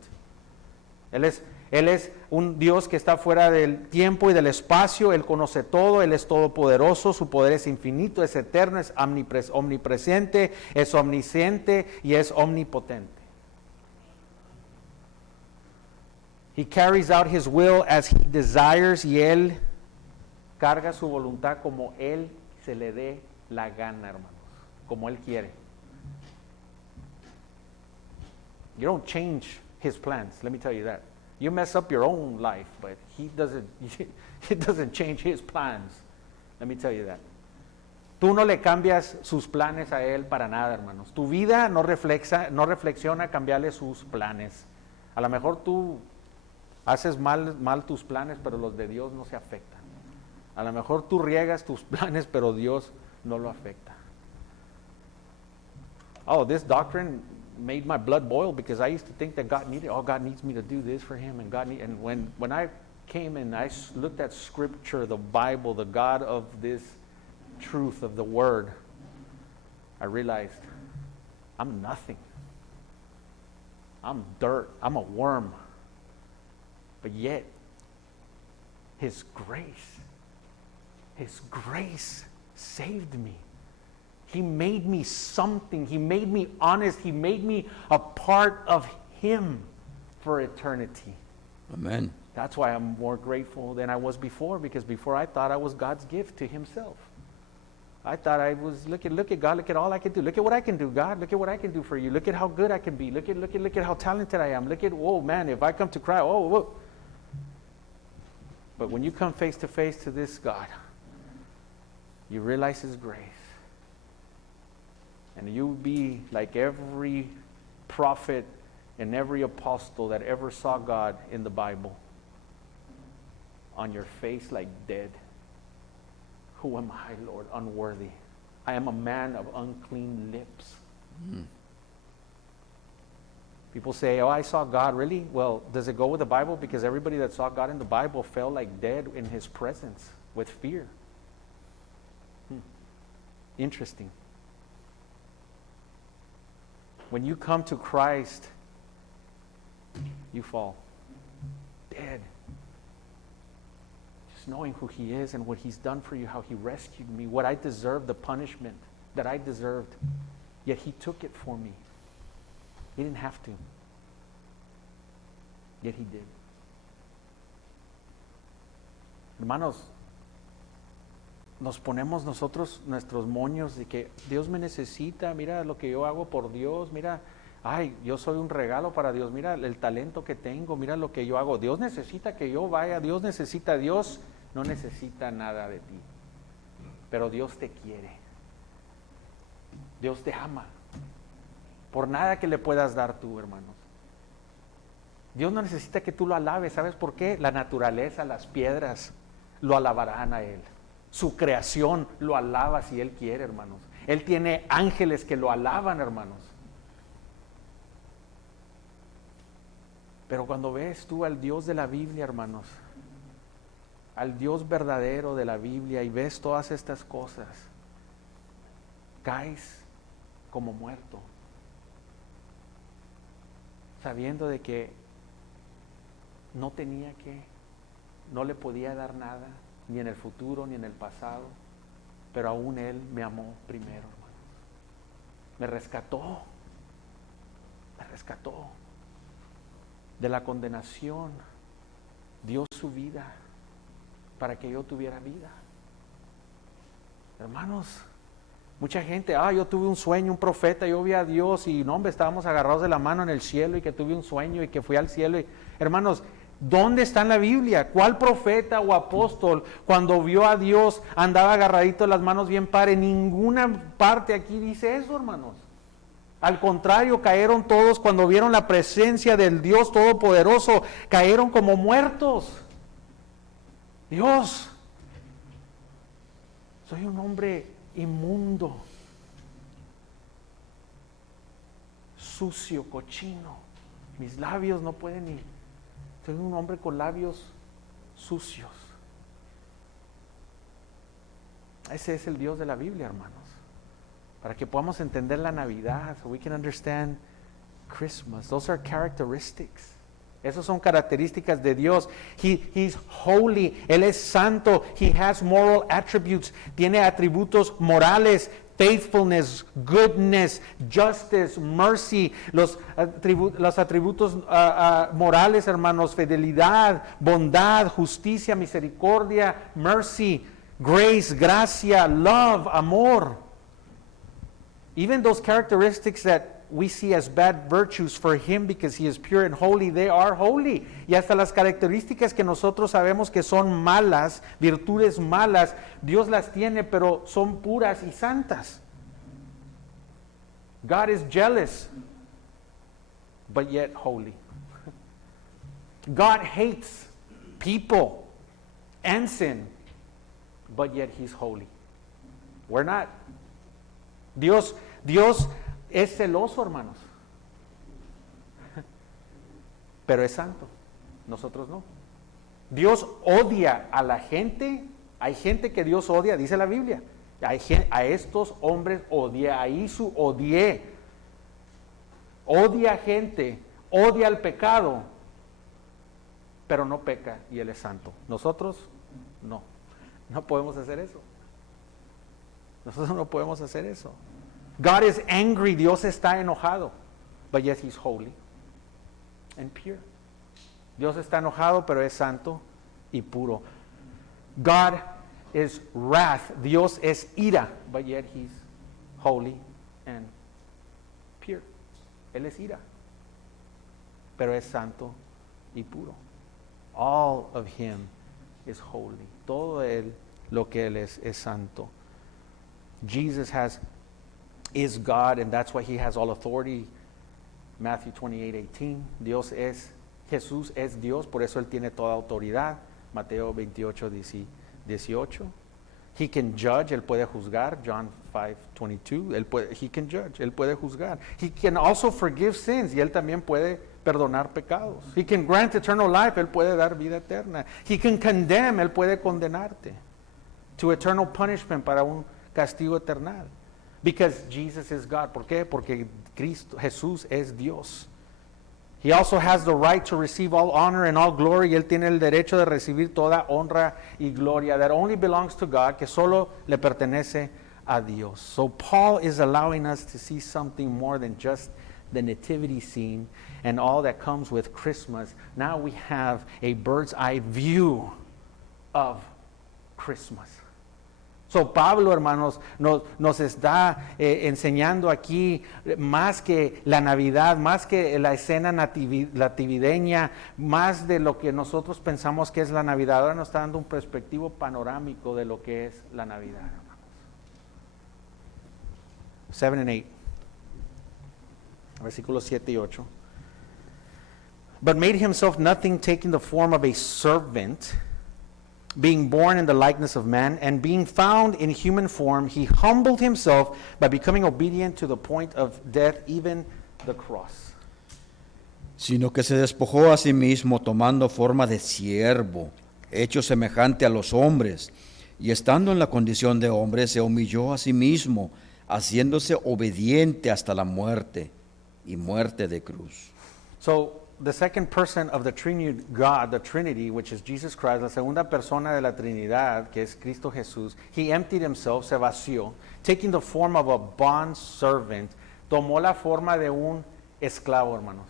Él es un Dios que está fuera del tiempo y del espacio. Él conoce todo. Él es todopoderoso. Su poder es infinito, es eterno, es omnipresente, es omnisciente y es omnipotente. He carries out his will as he desires y él carga su voluntad como él se le dé la gana, hermanos, como él quiere. You don't change his plans, let me tell you that. You mess up your own life, but he doesn't change his plans. Let me tell you that. Tú no le cambias sus planes a él para nada, hermanos. Tu vida no reflexiona cambiarle sus planes. A lo mejor tú haces mal tus planes, pero los de Dios no se afectan. A lo mejor tú riegas tus planes, pero Dios no lo afecta. Oh, this doctrine made my blood boil because I used to think that God needs me to do this for him, and when I came and I looked at Scripture, the Bible, the God of this truth of the Word, I realized I'm nothing. I'm dirt. I'm a worm. But yet, His grace saved me. He made me something. He made me honest. He made me a part of Him for eternity. Amen. That's why I'm more grateful than I was before, because before I thought I was God's gift to Himself. I thought I was, look at God, look at all I can do. Look at what I can do, God. Look at what I can do for you. Look at how good I can be. Look at how talented I am. Look at, whoa, man, if I come to cry, oh, whoa. But when you come face to face to this God, you realize His grace. And you'll be like every prophet and every apostle that ever saw God in the Bible. On your face like dead. Who am I, Lord, unworthy? I am a man of unclean lips. People say, oh, I saw God. Really? Well, does it go with the Bible? Because everybody that saw God in the Bible fell like dead in His presence with fear. Interesting. When you come to Christ, you fall dead. Just knowing who He is and what He's done for you, how He rescued me, what I deserved, the punishment that I deserved, yet He took it for me. He didn't have to, yet He did. Hermanos, nos ponemos nosotros nuestros moños de que Dios me necesita, mira lo que yo hago por Dios, mira, ay, yo soy un regalo para Dios, mira el talento que tengo, mira lo que yo hago. Dios necesita que yo vaya, Dios no necesita nada de ti, pero Dios te quiere, Dios te ama, por nada que le puedas dar tú, hermanos. Dios no necesita que tú lo alabes, ¿sabes por qué? La naturaleza, las piedras lo alabarán a Él. Su creación lo alaba si Él quiere, hermanos. Él tiene ángeles que lo alaban, hermanos. Pero cuando ves tú al Dios de la Biblia, hermanos, al Dios verdadero de la Biblia, y ves todas estas cosas, caes como muerto, sabiendo de que no le podía dar nada, ni en el futuro, ni en el pasado, pero aún Él me amó primero, hermanos. Me rescató de la condenación, dio su vida para que yo tuviera vida. Hermanos, mucha gente, yo tuve un sueño, un profeta, yo vi a Dios y no, hombre, estábamos agarrados de la mano en el cielo y que tuve un sueño y que fui al cielo. Hermanos, ¿dónde está en la Biblia? ¿Cuál profeta o apóstol cuando vio a Dios andaba agarradito de las manos bien padre? Ninguna parte aquí dice eso, hermanos. Al contrario, cayeron todos cuando vieron la presencia del Dios Todopoderoso, cayeron como muertos. Dios, soy un hombre inmundo, sucio, cochino. Mis labios no pueden ni... Soy un hombre con labios sucios. Ese es el Dios de la Biblia, hermanos. Para que podamos entender la Navidad, so we can understand Christmas. Those are characteristics. Esas son características de Dios. He's holy. Él es santo. He has moral attributes. Tiene atributos morales. Faithfulness, goodness, justice, mercy, los atributos morales, hermanos, fidelidad, bondad, justicia, misericordia, mercy, grace, gracia, love, amor. Even those characteristics that we see as bad virtues for Him because He is pure and holy, they are holy. Y hasta las características que nosotros sabemos que son malas, virtudes malas, Dios las tiene, pero son puras y santas. God is jealous, but yet holy. God hates people and sin, but yet He's holy. We're not. Dios es celoso, hermanos, pero es santo. Nosotros no. Dios odia a la gente. Hay gente que Dios odia, dice la Biblia. A estos hombres odia, odié. Odia a gente, odia al pecado, pero no peca y Él es santo. Nosotros no podemos hacer eso. Nosotros no podemos hacer eso. God is angry, Dios está enojado, but yet He's holy and pure. Dios está enojado, pero es santo y puro. God is wrath. Dios es ira, but yet he's holy and pure. Él es ira, pero es santo y puro. All of him is holy. Todo él, lo que él es santo. Jesus is God, and that's why he has all authority. Matthew 28:18. Jesús es Dios, por eso él tiene toda autoridad. Mateo 28:18. He can judge, él puede juzgar. John 5:22. He can judge, él puede juzgar. He can also forgive sins, y él también puede perdonar pecados. He can grant eternal life, él puede dar vida eterna. He can condemn, él puede condenarte to eternal punishment, para un castigo eternal. Because Jesus is God. ¿Por qué? Porque Jesús es Dios. He also has the right to receive all honor and all glory. Y él tiene el derecho de recibir toda honra y gloria that only belongs to God, que solo le pertenece a Dios. So Paul is allowing us to see something more than just the nativity scene and all that comes with Christmas. Now we have a bird's eye view of Christmas. So Pablo, hermanos, nos está enseñando aquí más que la Navidad, más que la escena nativideña, más de lo que nosotros pensamos que es la Navidad. Ahora nos está dando un perspectivo panorámico de lo que es la Navidad, hermanos. 7 and 8. Versículos 7 y 8. But made himself nothing, taking the form of a servant, being born in the likeness of man, and being found in human form, he humbled himself by becoming obedient to the point of death, even the cross. Sino que se despojó a sí mismo, tomando forma de siervo, hecho semejante a los hombres, y estando en la condición de hombre, se humilló a sí mismo, haciéndose obediente hasta la muerte, y muerte de cruz. So, the second person of the Trinity God, the Trinity, which is Jesus Christ, la segunda persona de la Trinidad, que es Cristo Jesús, he emptied himself, se vació, taking the form of a bond servant, tomó la forma de un esclavo, hermanos.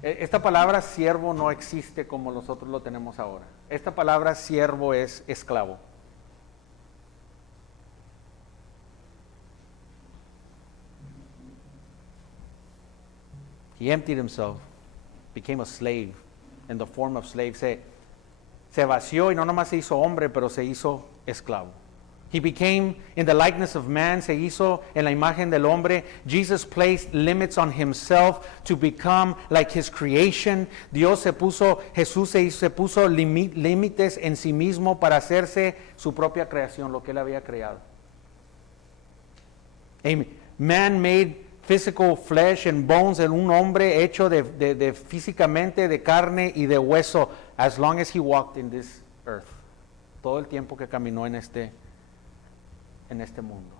Esta palabra siervo no existe como nosotros lo tenemos ahora. Esta palabra siervo es esclavo. He emptied himself, became a slave, in the form of slave. Se vació y no nomás se hizo hombre, pero se hizo esclavo. He became in the likeness of man, se hizo en la imagen del hombre. Jesus placed limits on himself to become like his creation. Jesús se puso límites en sí mismo para hacerse su propia creación, lo que él había creado. A man made physical flesh and bones, en un hombre hecho de físicamente de carne y de hueso, as long as he walked in this earth. Todo el tiempo que caminó en este mundo.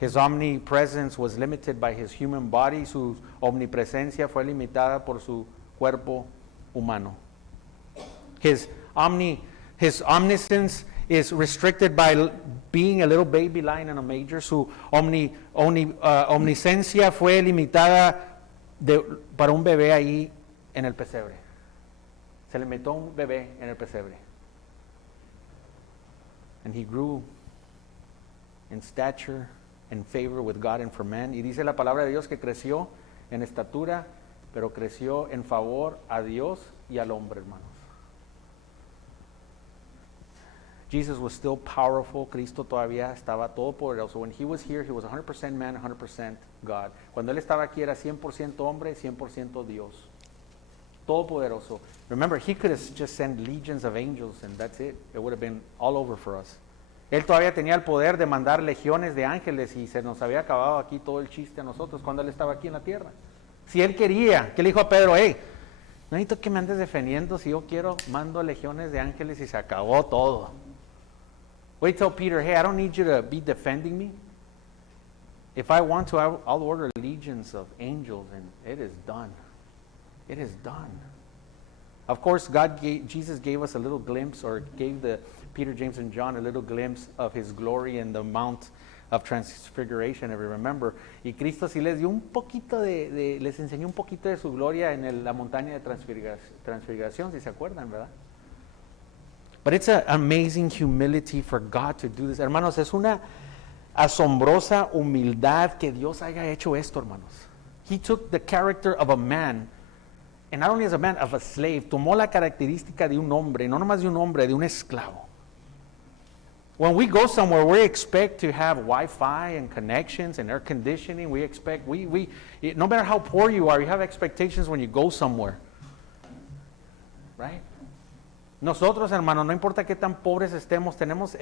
His omnipresence was limited by his human body. Su omnipresencia fue limitada por su cuerpo humano. His omniscience is restricted by being a little baby lying in a manger. Su omnisciencia fue limitada para un bebé ahí en el pesebre. Se le metió un bebé en el pesebre. And he grew in stature and favor with God and for men. Y dice la palabra de Dios que creció en estatura, pero creció en favor a Dios y al hombre, hermanos. Jesus was still powerful. Cristo todavía estaba todopoderoso. When he was here, he was 100% man, 100% God. Cuando él estaba aquí era 100% hombre, 100% Dios. Todopoderoso. Remember, he could have just sent legions of angels and that's it. It would have been all over for us. Él todavía tenía el poder de mandar legiones de ángeles y se nos había acabado aquí todo el chiste a nosotros cuando él estaba aquí en la tierra. Si él quería, ¿qué le dijo a Pedro? Hey, no necesito que me andes defendiendo, si yo quiero, mando legiones de ángeles y se acabó todo. Wait till Peter, hey, I don't need you to be defending me. If I want to, I'll order legions of angels and it is done. It is done. Of course, Jesus gave us a little glimpse, or gave Peter, James, and John a little glimpse of his glory in the Mount of Transfiguration, if you remember. Y Cristo sí les dio un poquito les enseñó un poquito de su gloria en la montaña de transfiguración, si se acuerdan, ¿verdad? But it's an amazing humility for God to do this. Hermanos, es una asombrosa humildad que Dios haya hecho esto, hermanos. He took the character of a man, and not only as a man, of a slave. Tomó la característica de un hombre, no nomás de un hombre, de un esclavo. When we go somewhere, we expect to have Wi-Fi and connections and air conditioning. We expect, no matter how poor you are, you have expectations when you go somewhere. Right? Nosotros, hermanos, no importa qué tan pobres estemos, tenemos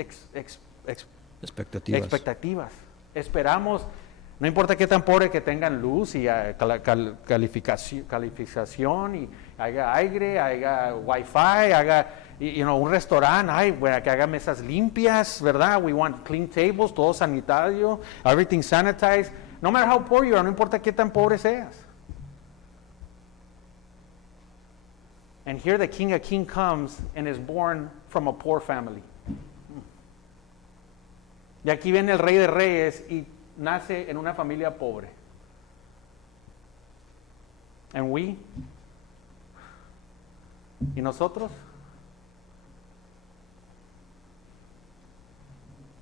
expectativas. Esperamos, no importa qué tan pobre que tengan luz y calificación y haya aire, haya wifi, haya un restaurante, que haga mesas limpias, ¿verdad? We want clean tables, todo sanitario, everything sanitized. No matter how poor you are, no importa qué tan pobre seas. And here the King of Kings comes and is born from a poor family. Y aquí viene el Rey de Reyes y nace en una familia pobre. And we, ¿y nosotros?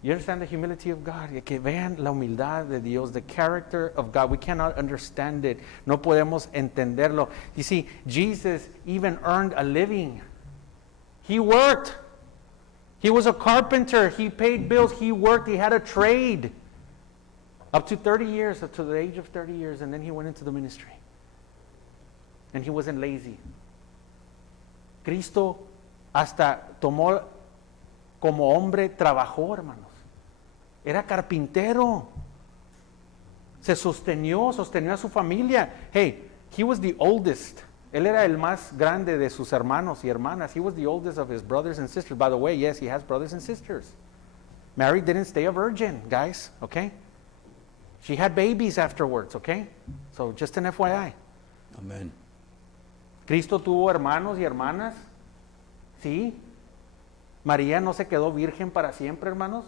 You understand the humility of God? Que vean la humildad de Dios, the character of God. We cannot understand it. No podemos entenderlo. You see, Jesus even earned a living. He worked. He was a carpenter. He paid bills. He worked. He had a trade. Up to 30 years, up to the age of 30 years, and then he went into the ministry. And he wasn't lazy. Cristo hasta tomó como hombre, trabajó, hermanos. Era carpintero. Se sostenió a su familia. Hey, he was the oldest. Él era el más grande de sus hermanos y hermanas. He was the oldest of his brothers and sisters. By the way, yes, he has brothers and sisters. Mary didn't stay a virgin, guys, okay? She had babies afterwards, okay? So just an FYI. Amén. Cristo tuvo hermanos y hermanas. Sí. María no se quedó virgen para siempre, hermanos.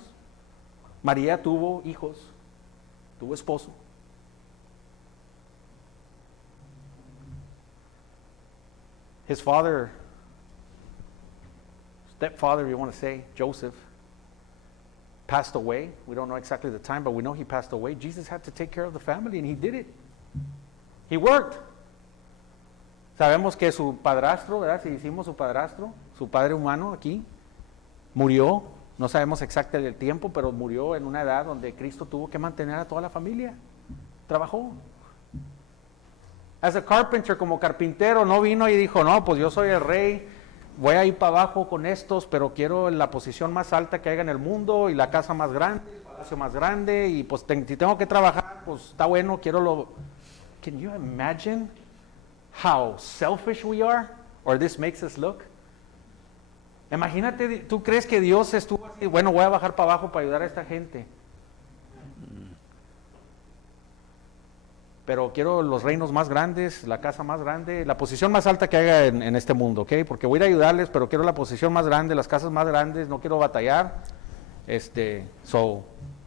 María tuvo hijos, tuvo esposo. His father, stepfather, you want to say, Joseph, passed away. We don't know exactly the time, but we know he passed away. Jesus had to take care of the family, and he did it. He worked. Sabemos que su padrastro, ¿verdad? Si hicimos su padrastro, su padre humano aquí, murió. No sabemos exactamente el tiempo, pero murió en una edad donde Cristo tuvo que mantener a toda la familia. Trabajó. As a carpenter, como carpintero, no vino y dijo, no, pues yo soy el rey, voy a ir para abajo con estos, pero quiero la posición más alta que haya en el mundo y la casa más grande, el palacio más grande, y pues si tengo que trabajar, pues está bueno, quiero lo... Can you imagine how selfish we are? Or this makes us look? Imagínate, ¿tú crees que Dios estuvo así? Bueno, voy a bajar para abajo para ayudar a esta gente. Pero quiero los reinos más grandes, la casa más grande, la posición más alta que haya en este mundo, ¿ok? Porque voy a ir a ayudarles, pero quiero la posición más grande, las casas más grandes, no quiero batallar.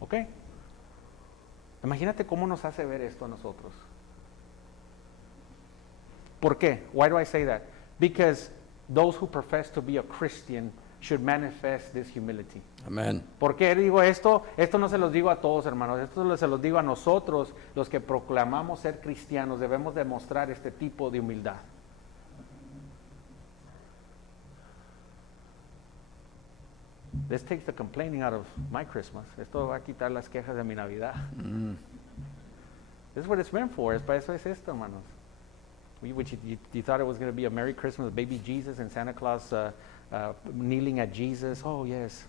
¿Ok? Imagínate cómo nos hace ver esto a nosotros. ¿Por qué? Why do I say that? Because those who profess to be a Christian should manifest this humility. Amén. ¿Por qué digo esto? Esto no se los digo a todos, hermanos. Esto se los digo a nosotros, los que proclamamos ser cristianos. Debemos demostrar este tipo de humildad. This takes the complaining out of my Christmas. Esto va a quitar las quejas de mi Navidad. This is what it's meant for. Es para eso es esto, hermanos. You thought it was going to be a Merry Christmas, baby Jesus and Santa Claus kneeling at Jesus. Oh, yes.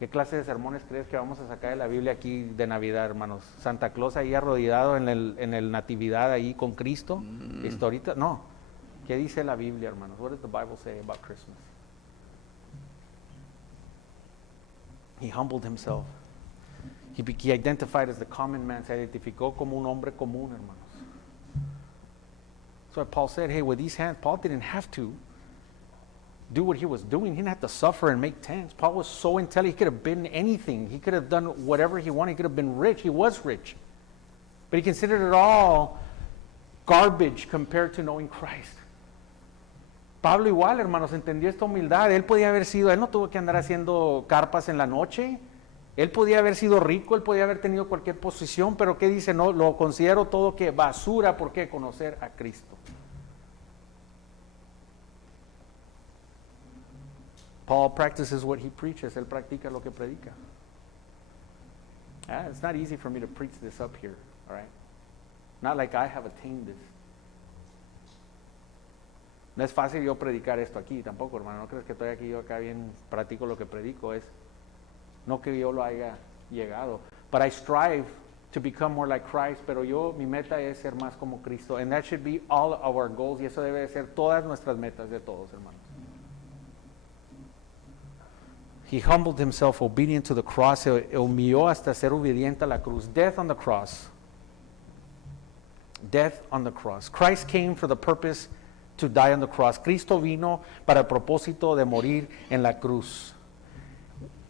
¿Qué clase de sermones crees que vamos a sacar de la Biblia aquí de Navidad, hermanos? Santa Claus ahí arrodillado en el natividad ahí con Cristo. ¿Esto ahorita? No. ¿Qué dice la Biblia, hermanos? What does the Bible say about Christmas? He humbled himself. He identified as the common man. Se identificó como un hombre común, hermanos. So Paul said, hey, with these hands, Paul didn't have to do what he was doing. He didn't have to suffer and make tents. Paul was so intelligent. He could have been anything. He could have done whatever he wanted. He could have been rich. He was rich. But he considered it all garbage compared to knowing Christ. Pablo igual, hermanos, entendió esta humildad. Él podía haber sido, él no tuvo que andar haciendo carpas en la noche. Él podía haber sido rico, él podía haber tenido cualquier posición, pero ¿qué dice? No, lo considero todo que basura, ¿por qué? Conocer a Cristo. Paul practices what he preaches. Él practica lo que predica. It's not easy for me to preach this up here, all right? Not like I have attained this. No es fácil yo predicar esto aquí tampoco, hermano. No crees que estoy aquí yo acá bien practico lo que predico. Es no que yo lo haya llegado. But I strive to become more like Christ. Pero mi meta es ser más como Cristo. And that should be all of our goals. Y eso debe de ser todas nuestras metas de todos, hermanos. He humbled himself, obedient to the cross. Se humilló hasta ser obediente a la cruz. Death on the cross. Death on the cross. Christ came for the purpose to die on the cross. Cristo vino para el propósito de morir en la cruz.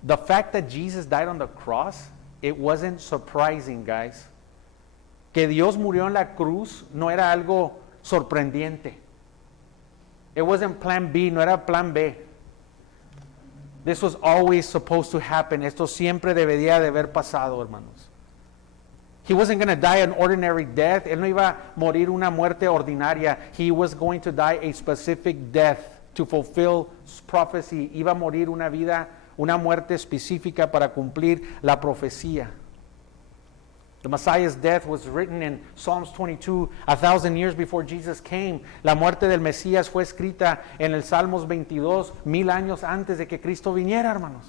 The fact that Jesus died on the cross, it wasn't surprising, guys. Que Dios murió en la cruz no era algo sorprendente. It wasn't plan B, no era plan B. This was always supposed to happen. Esto siempre debería de haber pasado, hermanos. He wasn't going to die an ordinary death. Él no iba a morir una muerte ordinaria. He was going to die a specific death to fulfill prophecy. Iba a morir una muerte específica para cumplir la profecía. The Messiah's death was written in Psalms 22, 1,000 years before Jesus came. La muerte del Mesías fue escrita en el Salmos 22, 1000 años antes de que Cristo viniera, hermanos.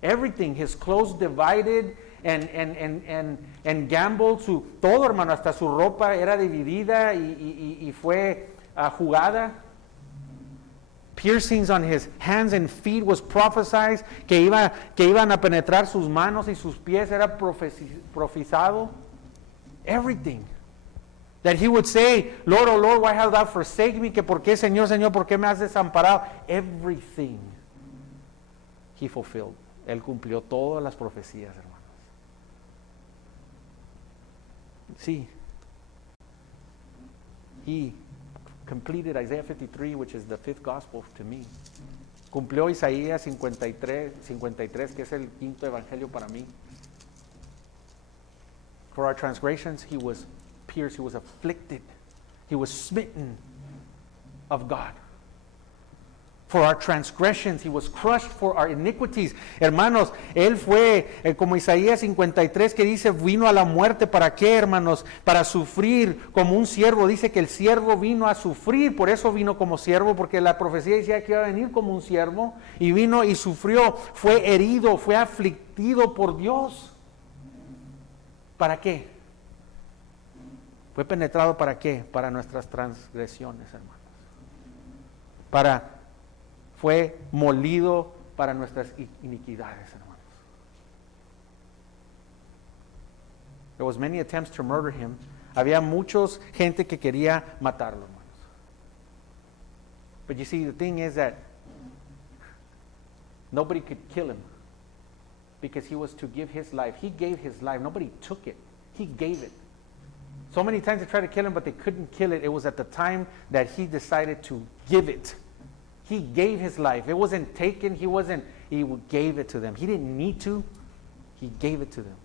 Everything, his clothes divided and gambled, todo, hermano, hasta su ropa era dividida y fue jugada. Piercings on his hands and feet was prophesied, que iban a penetrar sus manos y sus pies, era profetizado. Everything. That he would say, Lord, oh Lord, why hast thou forsaken me? Que por qué, Señor, Señor, por qué me has desamparado? Everything he fulfilled. Él cumplió todas las profecías, hermanos. Sí. He completed Isaiah 53, which is the fifth gospel to me. Cumplió Isaías 53, que es el quinto evangelio para mí. For our transgressions, he was pierced, he was afflicted, he was smitten of God. For our transgressions, he was crushed for our iniquities. Hermanos, él fue, como Isaías 53 que dice, vino a la muerte, ¿para qué, hermanos? Para sufrir como un siervo. Dice que el siervo vino a sufrir, por eso vino como siervo, porque la profecía decía que iba a venir como un siervo, y vino y sufrió, fue herido, fue afligido por Dios. ¿Para qué? Fue penetrado, ¿para qué? Para nuestras transgresiones, hermanos. Fue molido para nuestras iniquidades, hermanos. There was many attempts to murder him. Había muchos gente que quería matarlo, hermanos. But you see, the thing is that nobody could kill him because he was to give his life. He gave his life. Nobody took it. He gave it. So many times they tried to kill him, but they couldn't kill it. It was at the time that he decided to give it. He gave his life. It wasn't taken. He gave it to them. He didn't need to. He gave it to them.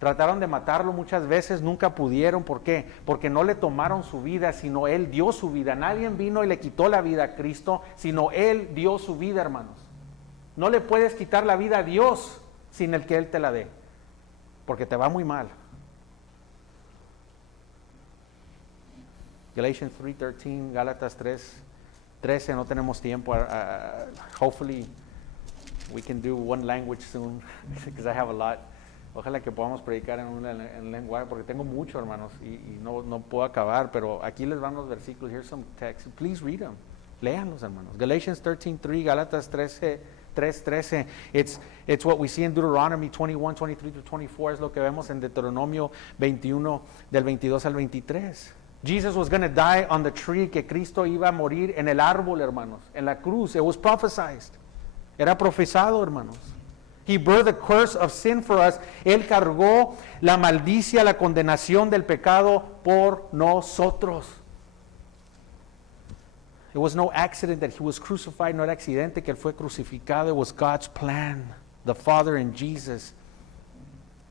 Trataron de matarlo muchas veces, nunca pudieron. ¿Por qué? Porque no le tomaron su vida, sino Él dio su vida. Nadie vino y le quitó la vida a Cristo, sino Él dio su vida, hermanos. No le puedes quitar la vida a Dios sin el que Él te la dé, porque te va muy mal. Galatians 3:13, Gálatas 3:13, no tenemos tiempo. Hopefully we can do one language soon, because I have a lot. Ojalá que podamos predicar en un lenguaje, porque tengo mucho, hermanos, y no puedo acabar, pero aquí les van los versículos. Here's some text. Please read them. Léanlos, hermanos. Galatians 13:3, Gálatas 3:13. It's what we see in Deuteronomy 21:23-24. Es lo que vemos en Deuteronomio 21, del 22 al 23. Jesus was going to die on the tree, que Cristo iba a morir en el árbol, hermanos, en la cruz. It was prophesied. Era profetizado, hermanos. He bore the curse of sin for us. Él cargó la maldicia, la condenación del pecado por nosotros. It was no accident that he was crucified, no era accidente que él fue crucificado. It was God's plan, the Father and Jesus.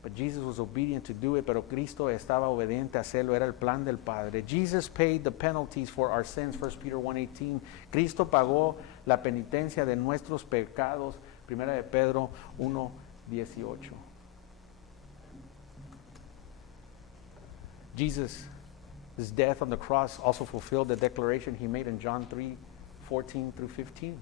But Jesus was obedient to do it, pero Cristo estaba obediente a hacerlo, era el plan del Padre. Jesus paid the penalties for our sins, 1 Peter 1:18. Cristo pagó la penitencia de nuestros pecados, 1 de Pedro 1:18. Jesus' death on the cross also fulfilled the declaration he made in John 3:14 through 15.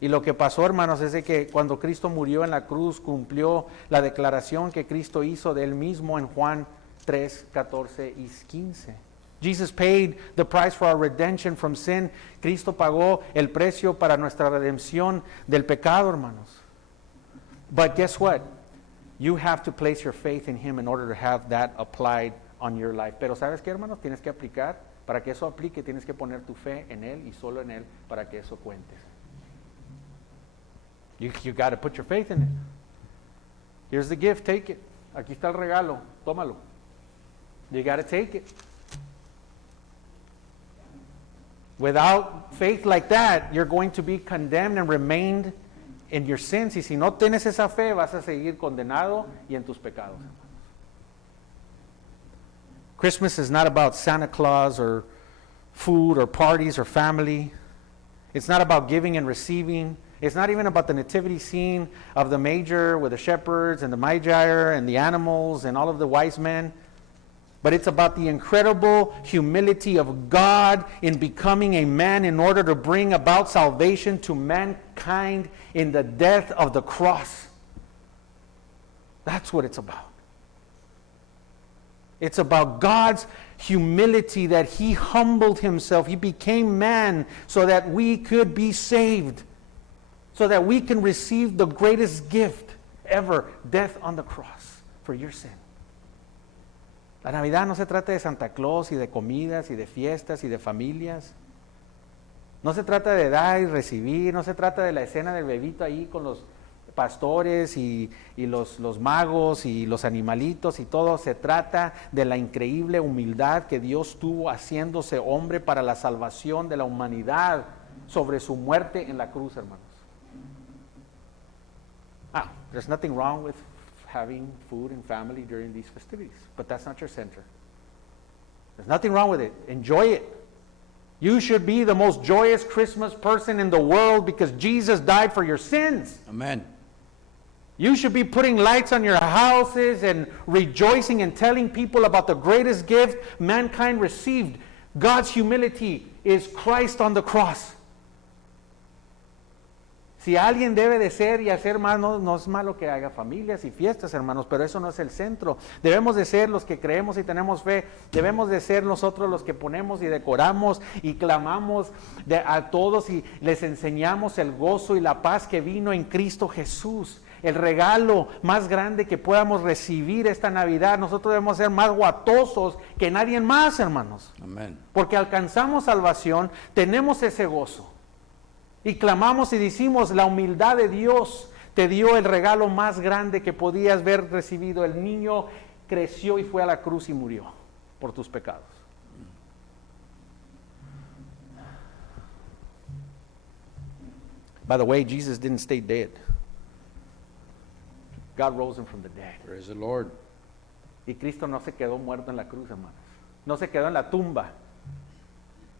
Y lo que pasó, hermanos, es de que cuando Cristo murió en la cruz, cumplió la declaración que Cristo hizo de él mismo en Juan 3:14 y 15. Jesus paid the price for our redemption from sin. Cristo pagó el precio para nuestra redención del pecado, hermanos. But guess what? You have to place your faith in him in order to have that applied on your life. Pero ¿sabes qué, hermanos? Tienes que aplicar. Para que eso aplique, tienes que poner tu fe en él y solo en él para que eso cuentes. You got to put your faith in it. Here's the gift, take it. Aquí está el regalo, tómalo. You got to take it. Without faith like that, you're going to be condemned and remained in your sins. Y si no tienes esa fe, vas a seguir condenado y en tus pecados. Christmas is not about Santa Claus or food or parties or family. It's not about giving and receiving. It's not even about the nativity scene of the manger with the shepherds and the magi and the animals and all of the wise men. But it's about the incredible humility of God in becoming a man in order to bring about salvation to mankind in the death of the cross. That's what it's about. It's about God's humility, that he humbled himself. He became man so that we could be saved. So that we can receive the greatest gift ever, death on the cross for your sin. La Navidad no se trata de Santa Claus y de comidas y de fiestas y de familias. No se trata de dar y recibir, no se trata de la escena del bebito ahí con los pastores y los magos y los animalitos y todo. Se trata de la increíble humildad que Dios tuvo haciéndose hombre para la salvación de la humanidad sobre su muerte en la cruz, hermanos. There's nothing wrong with having food and family during these festivities, but that's not your center. There's nothing wrong with it. Enjoy it. You should be the most joyous Christmas person in the world because Jesus died for your sins. Amen. You should be putting lights on your houses and rejoicing and telling people about the greatest gift mankind received. God's humility is Christ on the cross. Si alguien debe de ser y hacer más, no es malo que haga familias y fiestas, hermanos, pero eso no es el centro. Debemos de ser los que creemos y tenemos fe. Debemos de ser nosotros los que ponemos y decoramos y clamamos a todos y les enseñamos el gozo y la paz que vino en Cristo Jesús. El regalo más grande que podamos recibir esta Navidad. Nosotros debemos ser más guatosos que nadie más, hermanos. Amén. Porque alcanzamos salvación, tenemos ese gozo. Y clamamos y decimos, la humildad de Dios te dio el regalo más grande que podías haber recibido. El niño creció y fue a la cruz y murió por tus pecados. By the way, Jesus didn't stay dead. God rose him from the dead. Praise the Lord. Y Cristo no se quedó muerto en la cruz, hermanos. No se quedó en la tumba.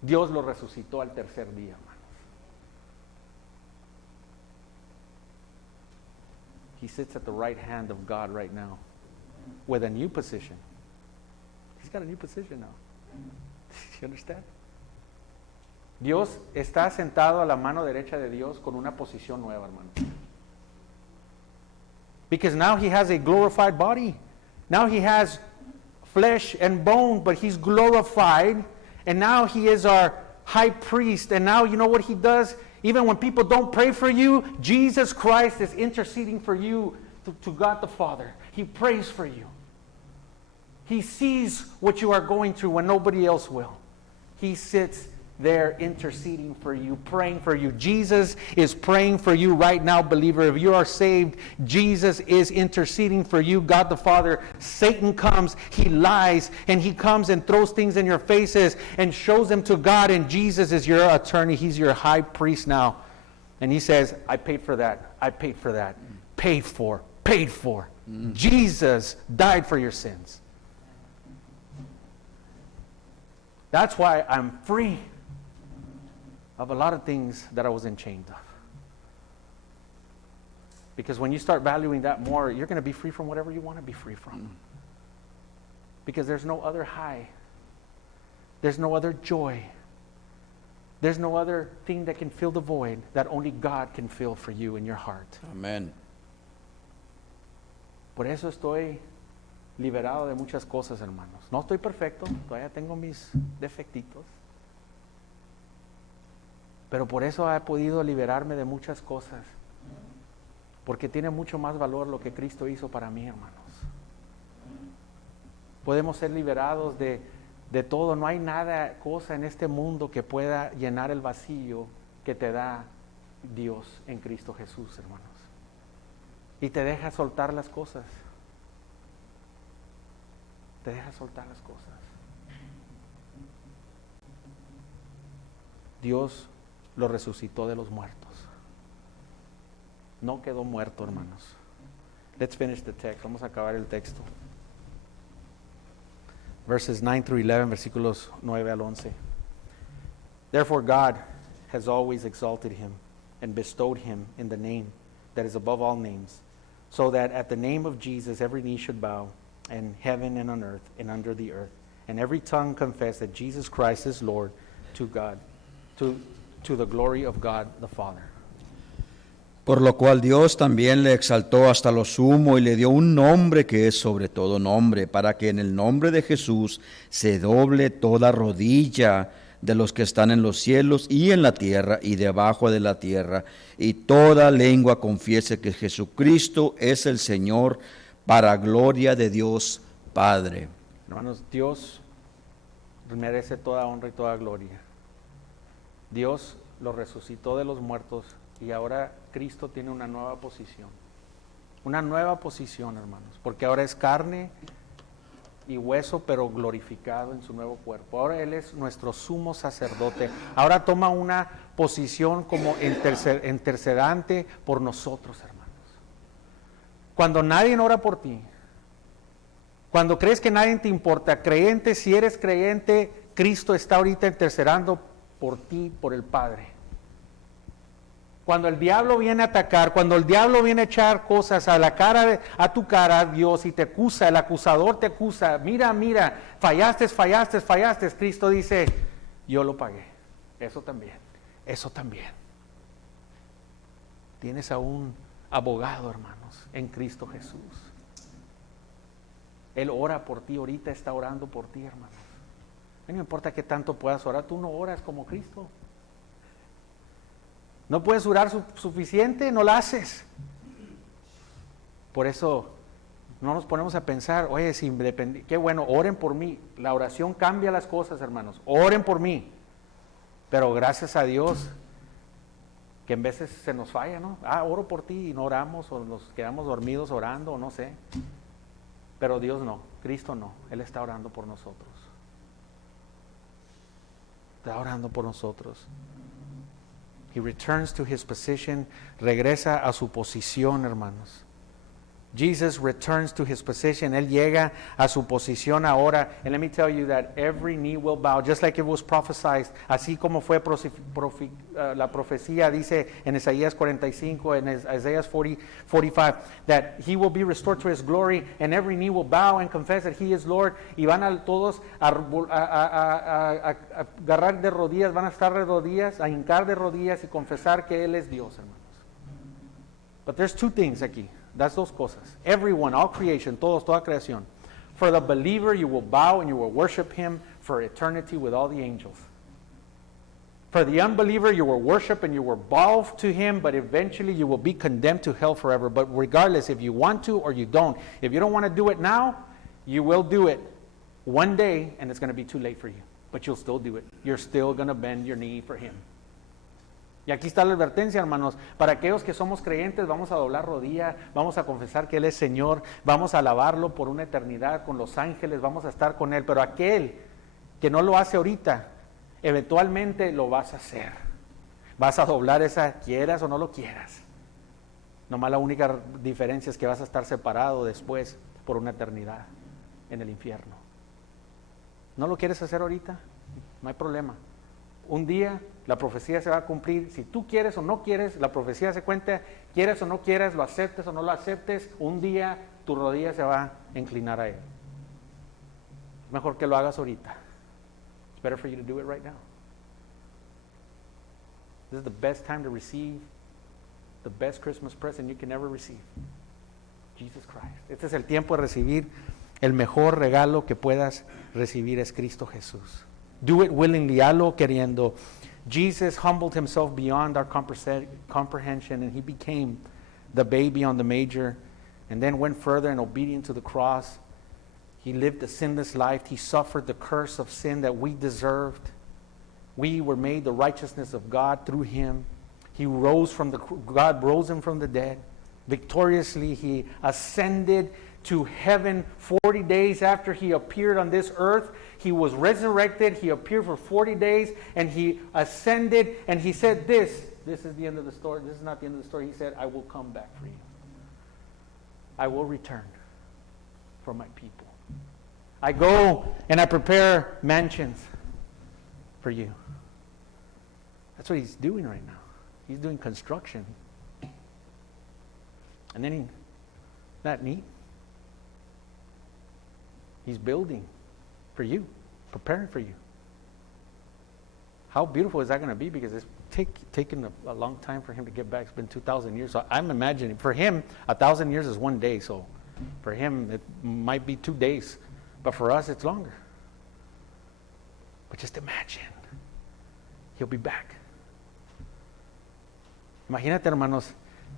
Dios lo resucitó al tercer día, hermanos. He sits at the right hand of God right now with a new position. He's got a new position now. You understand? Dios está sentado a la mano derecha de Dios con una posición nueva, hermano. Because now he has a glorified body. Now he has flesh and bone, but he's glorified. And now he is our high priest. And now you know what he does? Even when people don't pray for you, Jesus Christ is interceding for you to God the Father. He prays for you. He sees what you are going through when nobody else will. He sits there interceding for you, praying for you. Jesus is praying for you right now, believer. If you are saved, Jesus is interceding for you, God the Father. Satan comes, he lies, and he comes and throws things in your faces and shows them to God, and Jesus is your attorney. He's your high priest now. And he says, I paid for that. I paid for that. Paid for. Paid for. Jesus died for your sins. That's why I'm free of a lot of things that I was enchained of. Because when you start valuing that more, you're going to be free from whatever you want to be free from. Because there's no other high. There's no other joy. There's no other thing that can fill the void that only God can fill for you in your heart. Amén. Por eso estoy liberado de muchas cosas, hermanos. No estoy perfecto, todavía tengo mis defectitos. Pero por eso he podido liberarme de muchas cosas. Porque tiene mucho más valor lo que Cristo hizo para mí, hermanos. Podemos ser liberados de todo. No hay nada, cosa en este mundo que pueda llenar el vacío que te da Dios en Cristo Jesús, hermanos. Y te deja soltar las cosas. Te deja soltar las cosas. Dios lo resucitó de los muertos. No quedó muerto, hermanos. Let's finish the text. Vamos a acabar el texto. Verses 9 through 11, versículos 9 al 11. Therefore God has always exalted him and bestowed him in the name that is above all names, so that at the name of Jesus every knee should bow, in heaven and on earth and under the earth, and every tongue confess that Jesus Christ is Lord, to God, to the glory of God the Father. Por lo cual Dios también le exaltó hasta lo sumo y le dio un nombre que es sobre todo nombre, para que en el nombre de Jesús se doble toda rodilla de los que están en los cielos y en la tierra y debajo de la tierra, y toda lengua confiese que Jesucristo es el Señor, para gloria de Dios Padre. Hermanos, Dios merece toda honra y toda gloria. Dios lo resucitó de los muertos y ahora Cristo tiene una nueva posición. Una nueva posición, hermanos, porque ahora es carne y hueso, pero glorificado en su nuevo cuerpo. Ahora Él es nuestro sumo sacerdote. Ahora toma una posición como intercedente por nosotros, hermanos. Cuando nadie ora por ti, cuando crees que nadie te importa, creyente, si eres creyente, Cristo está ahorita intercediendo por ti, por el Padre. Cuando el diablo viene a atacar, cuando el diablo viene a echar cosas a tu cara, Dios, y te acusa, el acusador te acusa, mira, fallaste, Cristo dice, yo lo pagué. Eso también. Tienes a un abogado, hermanos, en Cristo Jesús. Él ora por ti, ahorita está orando por ti, hermanos. No importa qué tanto puedas orar, tú no oras como Cristo. No puedes orar suficiente, no lo haces. Por eso no nos ponemos a pensar, oye, qué bueno, oren por mí. La oración cambia las cosas, hermanos. Oren por mí. Pero gracias a Dios, que en veces se nos falla, ¿no? Oro por ti y no oramos, o nos quedamos dormidos orando, o no sé. Pero Dios no, Cristo no. Él está orando por nosotros. Está orando por nosotros. He returns to his position, regresa a su posición, hermanos. Jesus returns to his position. Él llega a su posición ahora. And let me tell you that every knee will bow, just like it was prophesied. Así como fue la profecía, dice en Isaías 45, en Isaiah 45, that he will be restored to his glory, and every knee will bow and confess that he is Lord. Y van a todos a agarrar de rodillas, van a estar de rodillas, a hincar de rodillas y confesar que Él es Dios, hermanos. But there's two things aquí. That's dos cosas. Everyone, all creation, toda creación. For the believer, you will bow and you will worship him for eternity with all the angels. For the unbeliever, you will worship and you will bow to him, but eventually you will be condemned to hell forever. But regardless, if you want to or you don't, if you don't want to do it now, you will do it one day, and it's going to be too late for you. but you'll still do it. You're still going to bend your knee for him. Y aquí está la advertencia, hermanos. Para aquellos que somos creyentes, vamos a doblar rodilla, vamos a confesar que Él es Señor, vamos a alabarlo por una eternidad con los ángeles, vamos a estar con Él. Pero aquel que no lo hace ahorita, eventualmente lo vas a hacer. Vas a doblar esa, quieras o no lo quieras. Nomás la única diferencia es que vas a estar separado después por una eternidad en el infierno. ¿No lo quieres hacer ahorita? No hay problema. Un día la profecía se va a cumplir. Si tú quieres o no quieres, la profecía se cuenta. Quieres o no quieres, lo aceptes o no lo aceptes, un día tu rodilla se va a inclinar a Él. Mejor que lo hagas ahorita. It's better for you to do it right now. This is the best time to receive the best Christmas present you can ever receive. Jesus Christ. Este es el tiempo de recibir el mejor regalo que puedas recibir, es Cristo Jesús. Do it willingly, hazlo queriendo. Jesus humbled himself beyond our comprehension, and he became the baby on the manger, and then went further and obedient to the cross. He lived a sinless life. He suffered the curse of sin that we deserved. We were made the righteousness of God through him. God rose him from the dead. Victoriously, he ascended to heaven 40 days after he appeared on this earth. He was resurrected. He appeared for 40 days, and he ascended, and he said this is the end of the story. This is not the end of the story. He said, I will come back for you. I will return for my people. I go and I prepare mansions for you. That's what he's doing right now. He's doing construction. And then isn't that neat? He's building for you, preparing for you. How beautiful is that going to be? Because it's taken a long time for him to get back. It's been 2,000 years. So I'm imagining, for him, 1,000 years is one day. So for him, it might be 2 days. But for us, it's longer. But just imagine, he'll be back. Imagínate, hermanos,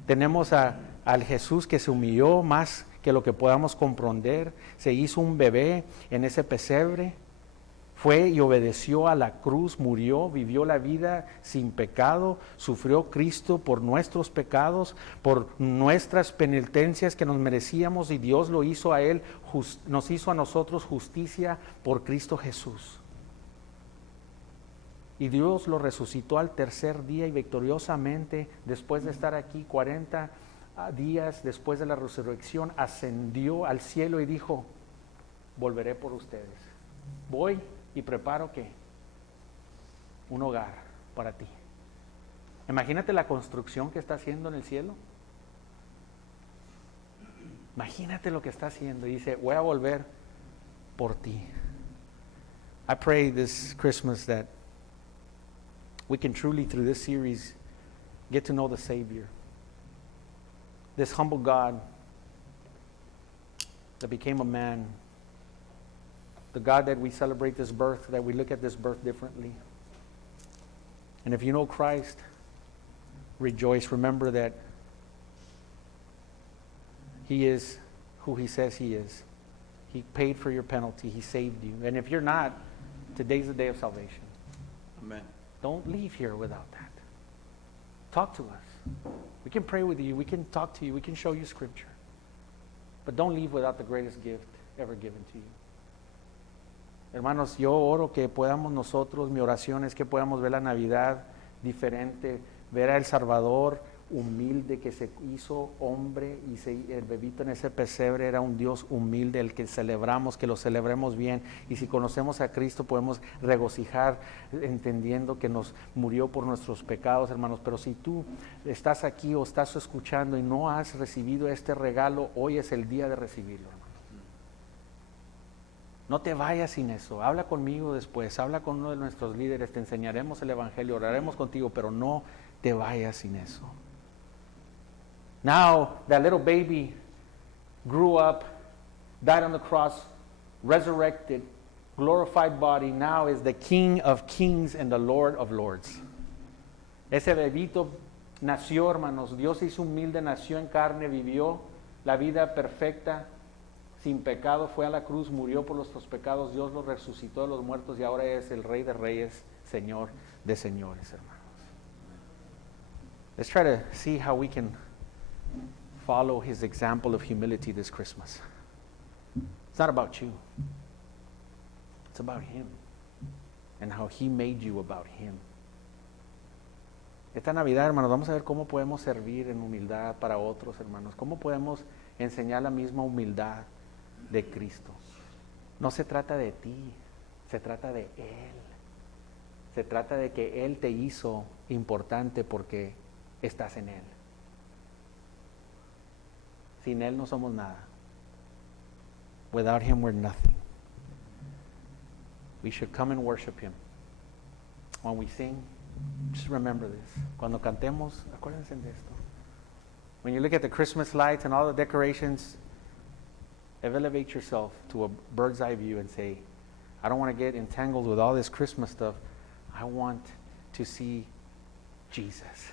tenemos al Jesús que se humilló más que lo que podamos comprender, se hizo un bebé en ese pesebre, fue y obedeció a la cruz, murió, vivió la vida sin pecado, sufrió Cristo por nuestros pecados, por nuestras penitencias que nos merecíamos, y Dios lo hizo a Él, nos hizo a nosotros justicia por Cristo Jesús. Y Dios lo resucitó al tercer día, y victoriosamente, después de estar aquí 40 días después de la resurrección, ascendió al cielo y dijo, volveré por ustedes. Voy y preparo ¿qué? Un hogar para ti. Imagínate la construcción que está haciendo en el cielo. Imagínate lo que está haciendo. Y dice, voy a volver por ti. I pray this Christmas that we can truly, through this series, get to know the Savior. This humble God that became a man. The God that we celebrate this birth, that we look at this birth differently. And if you know Christ, rejoice. Remember that He is who He says He is. He paid for your penalty. He saved you. And if you're not, today's the day of salvation. Amen. Don't leave here without that. Talk to us. We can pray with you. We can talk to you. We can show you Scripture. But don't leave without the greatest gift ever given to you. Hermanos, yo oro que podamos nosotros, mi oración es que podamos ver la Navidad diferente, ver a El Salvador humilde que se hizo hombre, y el bebito en ese pesebre era un Dios humilde, el que celebramos, que lo celebremos bien. Y si conocemos a Cristo podemos regocijar entendiendo que nos murió por nuestros pecados, hermanos. Pero si tú estás aquí o estás escuchando y no has recibido este regalo, hoy es el día de recibirlo, hermano. No te vayas sin eso. Habla conmigo después, habla con uno de nuestros líderes, te enseñaremos el Evangelio, oraremos contigo, pero no te vayas sin eso. Now, that little baby grew up, died on the cross, resurrected, glorified body, now is the King of Kings and the Lord of Lords. Ese bebito nació, hermanos, Dios hizo humilde, nació en carne, vivió la vida perfecta, sin pecado, fue a la cruz, murió por nuestros pecados, Dios lo resucitó de los muertos y ahora es el Rey de Reyes, Señor de señores, hermanos. Let's try to see how we can follow his example of humility this Christmas. It's not about you. It's about him and how he made you about him. Esta Navidad, hermanos, vamos a ver cómo podemos servir en humildad para otros, hermanos. Cómo podemos enseñar la misma humildad de Cristo. No se trata de ti, se trata de Él. Se trata de que Él te hizo importante porque estás en Él. Sin Él no somos nada. Without Him we're nothing. We should come and worship Him. When we sing, just remember this. Cuando cantemos, acuérdense de esto. When you look at the Christmas lights and all the decorations, elevate yourself to a bird's eye view and say, I don't want to get entangled with all this Christmas stuff. I want to see Jesus.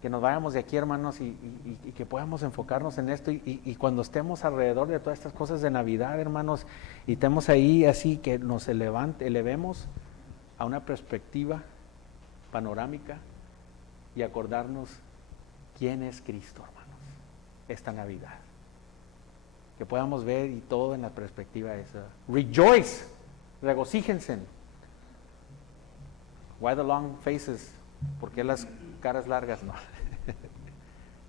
Que nos vayamos de aquí, hermanos, y que podamos enfocarnos en esto y cuando estemos alrededor de todas estas cosas de Navidad, hermanos, y estemos ahí así, que nos elevemos a una perspectiva panorámica y acordarnos quién es Cristo, hermanos, esta Navidad. Que podamos ver y todo en la perspectiva esa. Rejoice, regocíjense. Why the long faces? ¿Por qué las caras largas? No.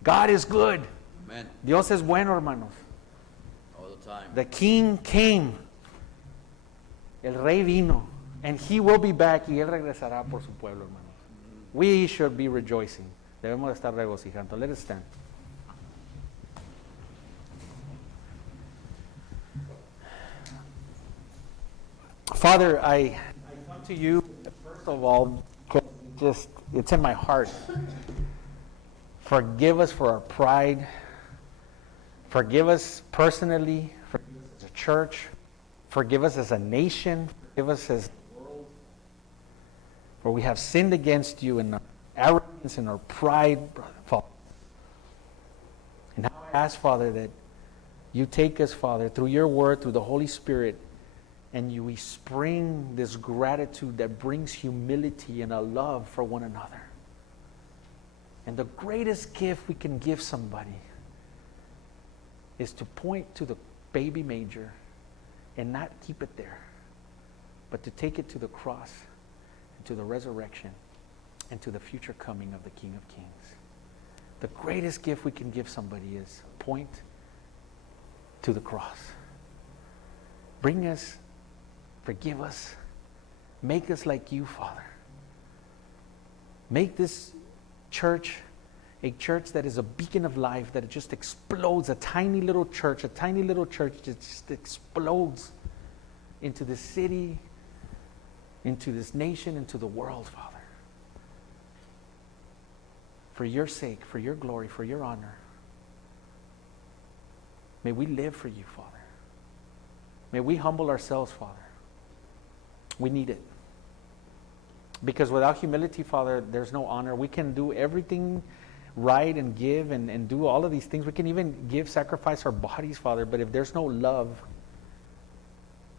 God is good. Amen. Dios es bueno, hermanos. All the time. The King came. El Rey vino. And He will be back. Y Él regresará por su pueblo, hermanos. We should be rejoicing. Debemos de estar regocijando. Let us stand. Father, I come to you, first of all, it's in my heart. Forgive us for our pride. Forgive us personally. Forgive us as a church. Forgive us as a nation. Forgive us as a world. For we have sinned against you in our arrogance and our pride, Father. And now I ask, Father, that you take us, Father, through your word, through the Holy Spirit, and we spring this gratitude that brings humility and a love for one another. And the greatest gift we can give somebody is to point to the baby manger and not keep it there, but to take it to the cross and to the resurrection and to the future coming of the King of Kings. The greatest gift we can give somebody is point to the cross. Bring us, forgive us, make us like you, Father. Make this church a church that is a beacon of life, that it just explodes, a tiny little church that just explodes into this city, into this nation, into the world, Father. For your sake, for your glory, for your honor. May we live for you, Father. May we humble ourselves, Father. We need it. Because without humility, Father, there's no honor. We can do everything right and give and do all of these things. We can even give, sacrifice our bodies, Father. But if there's no love,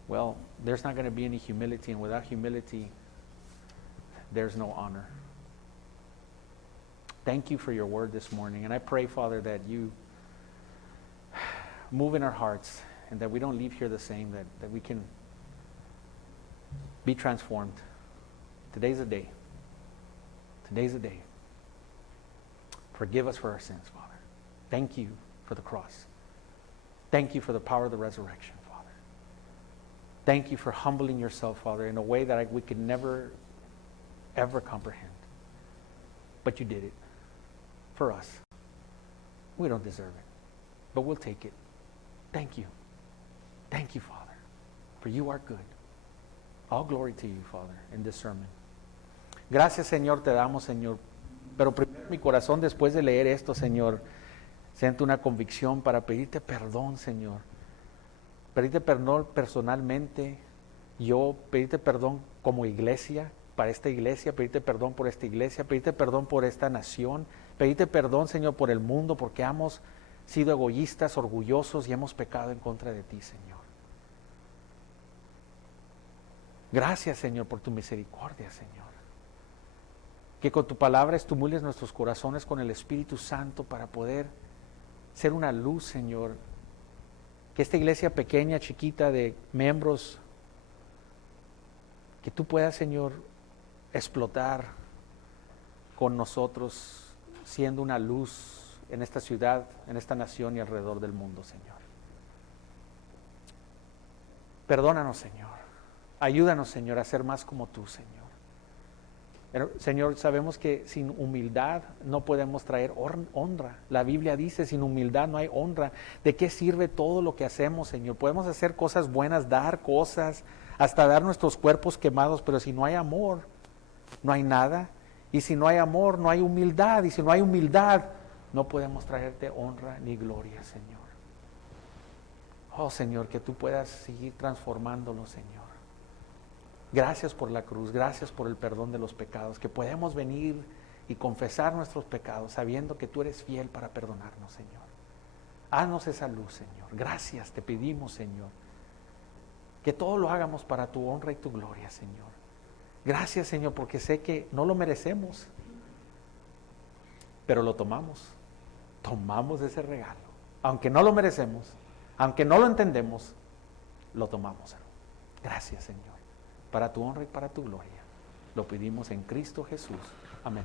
well, there's not going to be any humility. And without humility, there's no honor. Thank you for your word this morning. And I pray, Father, that you move in our hearts and that we don't leave here the same, that we can be transformed. Today's the day. Today's the day. Forgive us for our sins, Father. Thank you for the cross. Thank you for the power of the resurrection, Father. Thank you for humbling yourself, Father, in a way that we could never, ever comprehend. But you did it for us. We don't deserve it, but we'll take it. Thank you. Thank you, Father, for you are good. All glory to you, Father, in this sermon. Gracias, Señor, te damos, Señor. Pero primero mi corazón, después de leer esto, Señor, siento una convicción para pedirte perdón, Señor. Pedirte perdón personalmente, yo pedirte perdón como iglesia, para esta iglesia, pedirte perdón por esta iglesia, pedirte perdón por esta nación, pedirte perdón, Señor, por el mundo, porque hemos sido egoístas, orgullosos y hemos pecado en contra de ti, Señor. Gracias, Señor, por tu misericordia, Señor. Que con tu palabra estimules nuestros corazones con el Espíritu Santo para poder ser una luz, Señor. Que esta iglesia pequeña, chiquita, de miembros, que tú puedas, Señor, explotar con nosotros, siendo una luz en esta ciudad, en esta nación y alrededor del mundo, Señor. Perdónanos, Señor. Ayúdanos, Señor, a ser más como tú, Señor. Pero, Señor, sabemos que sin humildad no podemos traer honra. La Biblia dice, sin humildad no hay honra. ¿De qué sirve todo lo que hacemos, Señor? Podemos hacer cosas buenas, dar cosas, hasta dar nuestros cuerpos quemados, pero si no hay amor, no hay nada. Y si no hay amor, no hay humildad. Y si no hay humildad, no podemos traerte honra ni gloria, Señor. Oh, Señor, que tú puedas seguir transformándolo, Señor. Gracias por la cruz, gracias por el perdón de los pecados, que podemos venir y confesar nuestros pecados sabiendo que tú eres fiel para perdonarnos, Señor. Haznos esa luz, Señor. Gracias, te pedimos, Señor, que todo lo hagamos para tu honra y tu gloria, Señor. Gracias, Señor, porque sé que no lo merecemos, pero lo tomamos. Tomamos ese regalo. Aunque no lo merecemos, aunque no lo entendemos, lo tomamos, Señor. Gracias, Señor, para tu honra y para tu gloria. Lo pedimos en Cristo Jesús. Amén.